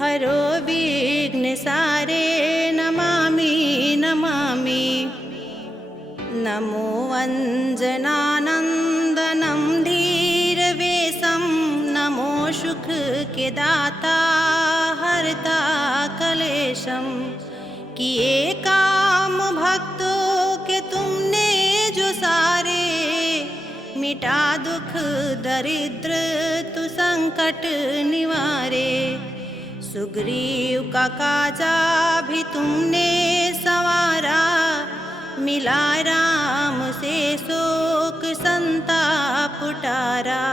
हरो विघ्न सारे नमामि नमामि। नमो अञ्जनानन्दनं धीरवेशं, नमो सुख के दाता हरता कलेशम। किए काम भक्तों के तुमने जो सारे, मिटा दुख दरिद्र तु संकट निवारे। सुग्रीव का काजा भी तुमने संवारा, मिला राम से शोक संताप उतारा।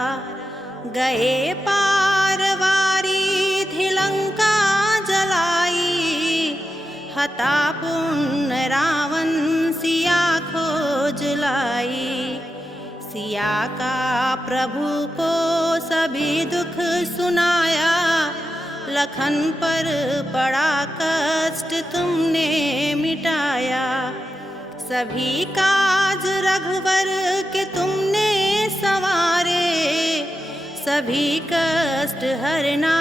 गए पार वारी थी लंका जलाई, हता पुण्य रावण सिया खोज लाई। सिया का प्रभु को सभी दुख सुनाया, लखन पर पड़ा कष्ट तुमने मिटाया। सभी काज रघुवर के तुमने संवारे, सभी कष्ट हरना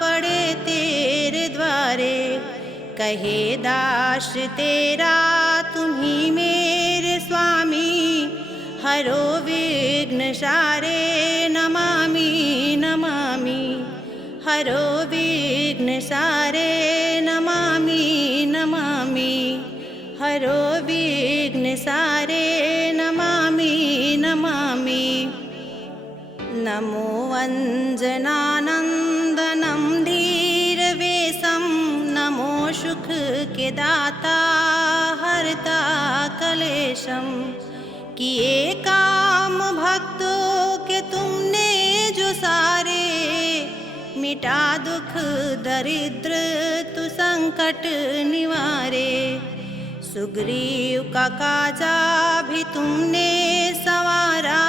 पड़े तेरे द्वारे। कहे दास तेरा तुम्ही मेरे स्वामी, हरो विघ्न सारे नमामि नमामि, हरो विघ्न सारे नमामि नमामि, हरो विघ्नसारे नमामि नमामि। नमो अञ्जनानन्दनं धीरवेशं नमो सुख के दाता हरता कलेशम। किए काम भक्तों के तुमने जो सारे, मिटा दुख दरिद्र तु संकट निवारे। सुग्रीव का काजा भी तुमने संवारा,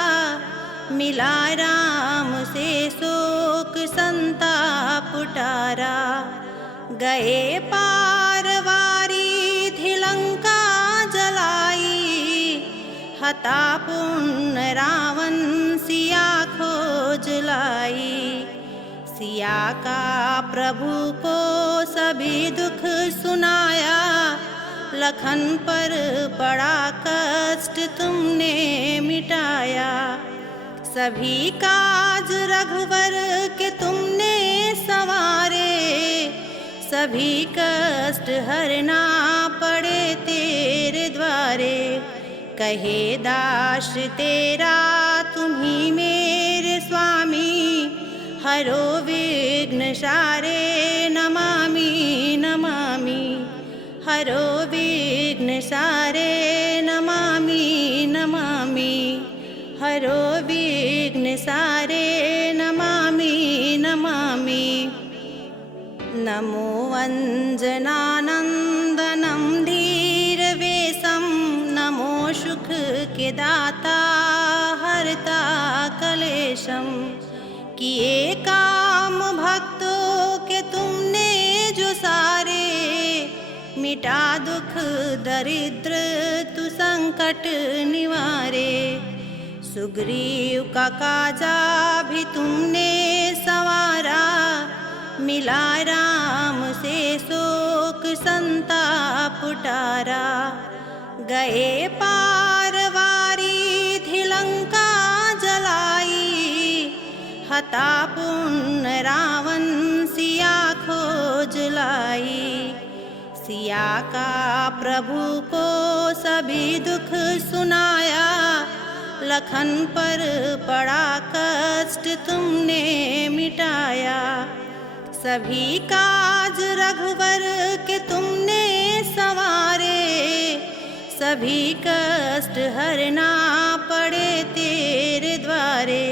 मिला राम से शोक संताप उतारा। गए पारवारी थी लंका जलाई, हता पुण्य रावण सिया खोज लाई। सिया का प्रभु को सभी दुख सुनाया, लखन पर पड़ा कष्ट तुमने मिटाया। सभी काज रघुवर के तुमने संवारे, सभी कष्ट हरना पड़े तेरे द्वारे। कहे दास तेरा तुम्ही मेरे स्वामी, हरो विघ्न सारे नमामि नमामि। हरो विघ्न सारे नमामि नमामि। हरो विघ्न सारे नमामि नमामि। नमो अञ्जनानन्दनं धीरवेशं नमो सुख के दाता हरता कलेशम। किए काम भक्तों के तुमने जो सारे, मिटा दुख दरिद्र तु संकट निवारे। सुग्रीव का काजा भी तुमने संवारा, मिला राम से शोक संताप उतारा। गए पारवारी थी लंका जलाई, हता पुण्य रावण सिया खोज लाई। सिया का प्रभु को सभी दुख सुनाया, लखन पर पड़ा कष्ट तुमने मिटाया। सभी काज रघुवर के तुमने संवारे, सभी कष्ट हरना पड़े तेरे द्वारे।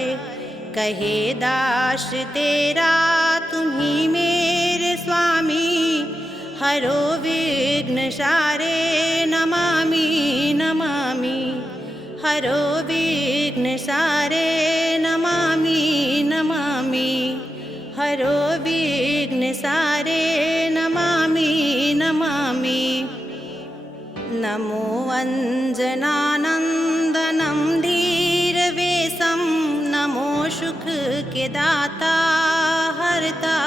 कहे दास तेरा तुम्ही मेरे स्वामी, हरो विघ्न सारे नमामि नमामि। हरो विघ्न सारे नमामि नमामि। हरो विघ्न सारे नमामि नमामि। नमो अञ्जनानन्दनं धीरवेशं नमो सुख के दाता हरता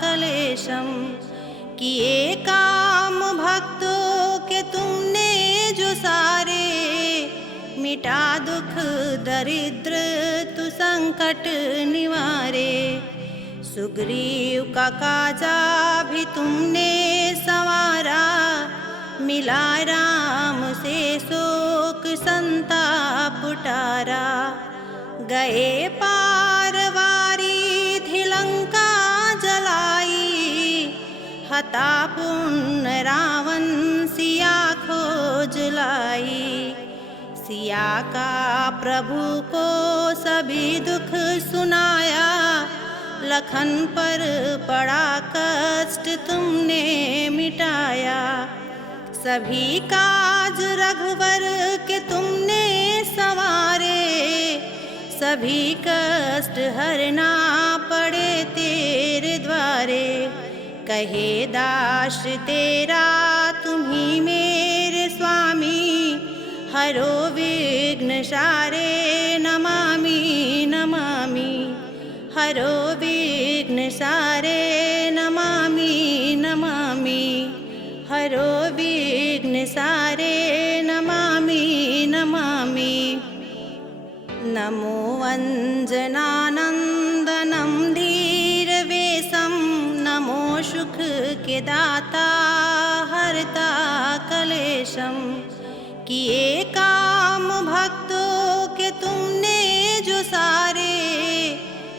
कलेशम। किए काम भक्तों के तुमने जो सारे, मिटा दुख दरिद्र तु संकट निवारे। सुग्रीव का काजा भी तुमने संवारा, मिला राम से शोक संताप उतारा। गए पारवारी थी लंका जलाई, हता पुण्य रावण सिया खोज लाई। सिया का प्रभु को सभी दुख सुनाया, लखन पर पड़ा कष्ट तुमने मिटाया। सभी काज रघुवर के तुमने संवारे, सभी कष्ट हरना पड़े तेरे द्वारे। कहे दास तेरा तुम्ही मेरे स्वामी, हरो विघ्न सारे नमामि नमामि। हरो विघ्न सारे नमामि नमामि। हरो विघ्न सारे नमामि नमामि। नमो अञ्जनानन्दनं धीरवेशं नमो सुख के दाता हरता कलेशम। कलेशम। किए काम भक्तों के तुमने जो सारे,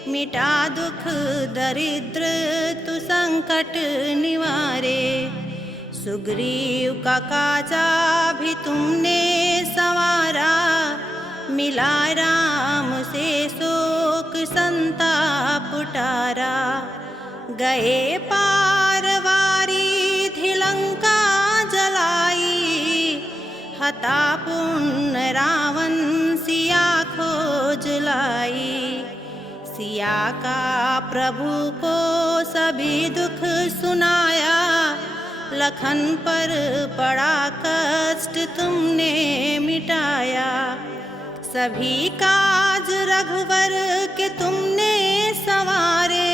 मिटा दुख दरिद्र तु संकट निवारे। सुग्रीव का काजा भी तुमने संवारा, मिला राम से शोक संताप उतारा। गए पारवारी थी लंका जलाई, हता पुण्य रावण सिया खोज लाई। सिया का प्रभु को सभी दुख सुनाया, लखन पर पड़ा कष्ट तुमने मिटाया। सभी काज रघुवर के तुमने संवारे,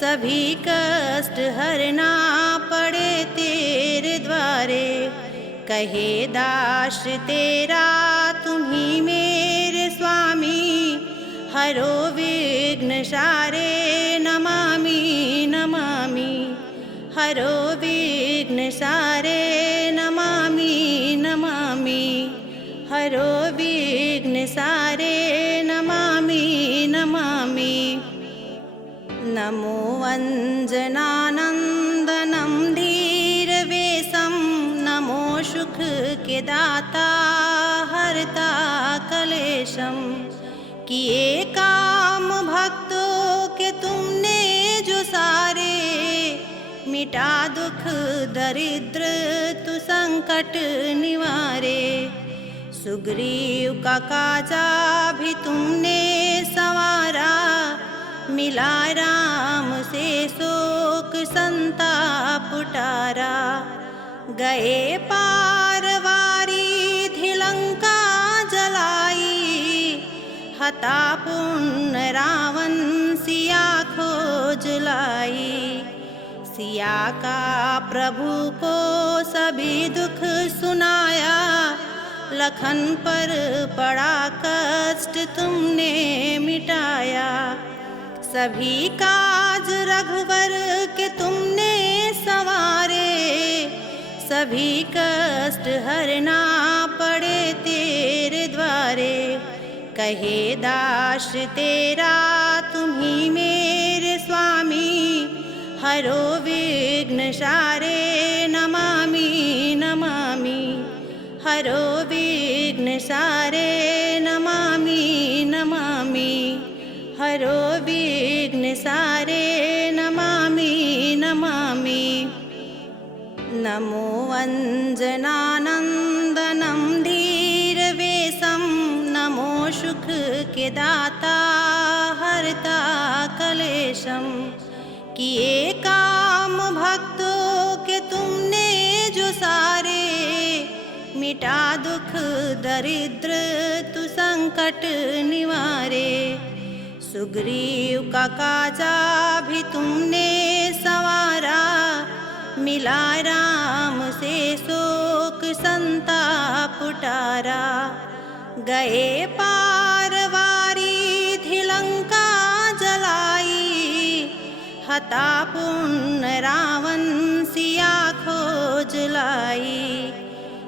सभी कष्ट हरना पड़े तेरे द्वारे। कहे दास तेरा तुम्ही मेरे स्वामी, हरो विघ्न सारे नमामि नमामि। हरो विघ्न सारे नमामि नमामि। हरो विघ्न सारे नमामि नमामि। नमो अञ्जनानन्दनं धीरवेशं, नमो सुख के दाता हरता कलेशम। किए काम भक्तों के तुमने जो सारे, मिटा दुख दरिद्र तु संकट निवारे। सुग्रीव का काजा भी तुमने संवारा, मिला राम से शोक संताप उतारा। गए पारवारी थी लंका जलाई, हता पुण्य रावण सिया खोज लाई। सिया का प्रभु को सभी दुख सुनाया, लखन पर पड़ा कष्ट तुमने मिटाया। सभी काज रघुवर के तुमने संवारे, सभी कष्ट हरना पड़े तेरे द्वारे। कहे दास तेरा तुम्ही मेरे स्वामी, हरो विघ्न सारे नमामि नमामि। हरो विघ्न सारे नमामि नमामि। हरो विघ्न सारे नमामि नमामि। नमो अञ्जनानन्दनं धीरवेशं, नमो सुख के दाता हरता कलेशम। किए काम भक्तों के तुमने जो सारे, मिटा दुख दरिद्र तु संकट निवारे। सुग्रीव का काजा भी तुमने संवारा, मिला राम से शोक संताप उतारा। गए पारवारी थी लंका जलाई, हता पुण्य रावण सिया खोज लाई।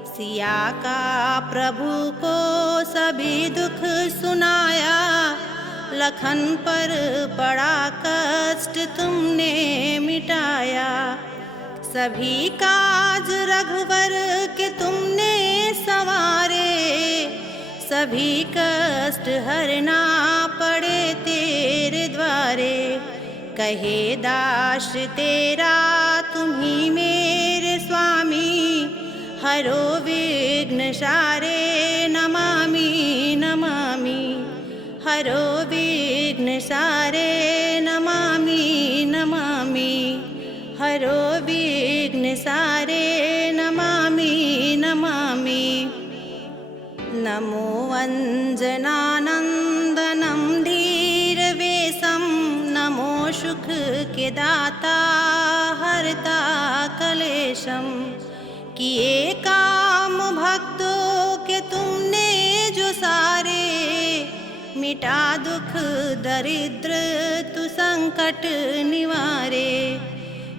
सिया का प्रभु को सभी दुख सुनाया, लखन पर पड़ा कष्ट तुमने मिटाया। सभी काज रघुवर के तुमने संवारे, सभी कष्ट हरना पड़े तेरे द्वारे। कहे दास तेरा तुम्ही मेरे स्वामी, हरो विघ्न सारे नमामि नमामि। हरो विघ्न सारे नमामि नमामि। हरो विघ्न सारे नमामि नमामि। नमो अञ्जनानन्दनं धीरवेशं, नमो सुख के दाता हरता कलेशम। किए काम भक्तों के तुमने जो सारे, मिटा दुख दरिद्र तु संकट निवारे।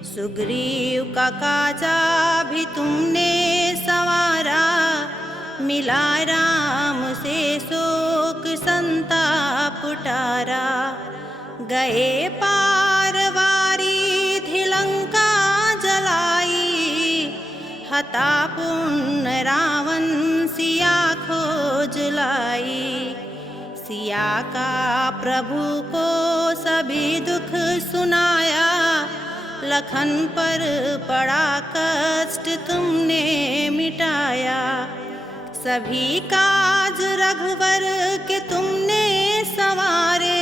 सुग्रीव का काजा भी तुमने संवारा, मिला राम से शोक संताप टारा। गए पार वारी लंका जलाई, हता पुण्य रावण सिया खोज लाई। सिया का प्रभु को सभी दुख सुनाया, लखन पर पड़ा कष्ट तुमने मिटाया। सभी काज रघुवर के तुमने संवारे,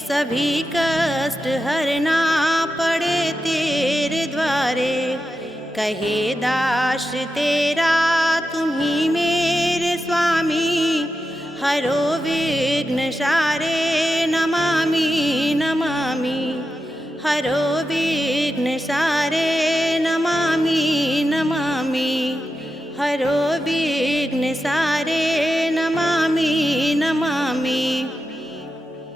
सभी कष्ट हरना पड़े तेरे द्वारे। कहे दास तेरा तुम्ही मेरे स्वामी, हरो विघ्न सारे नमामि नमामि। हरो विघ्न सारे नमामि नमामि। हरो विघ्न सारे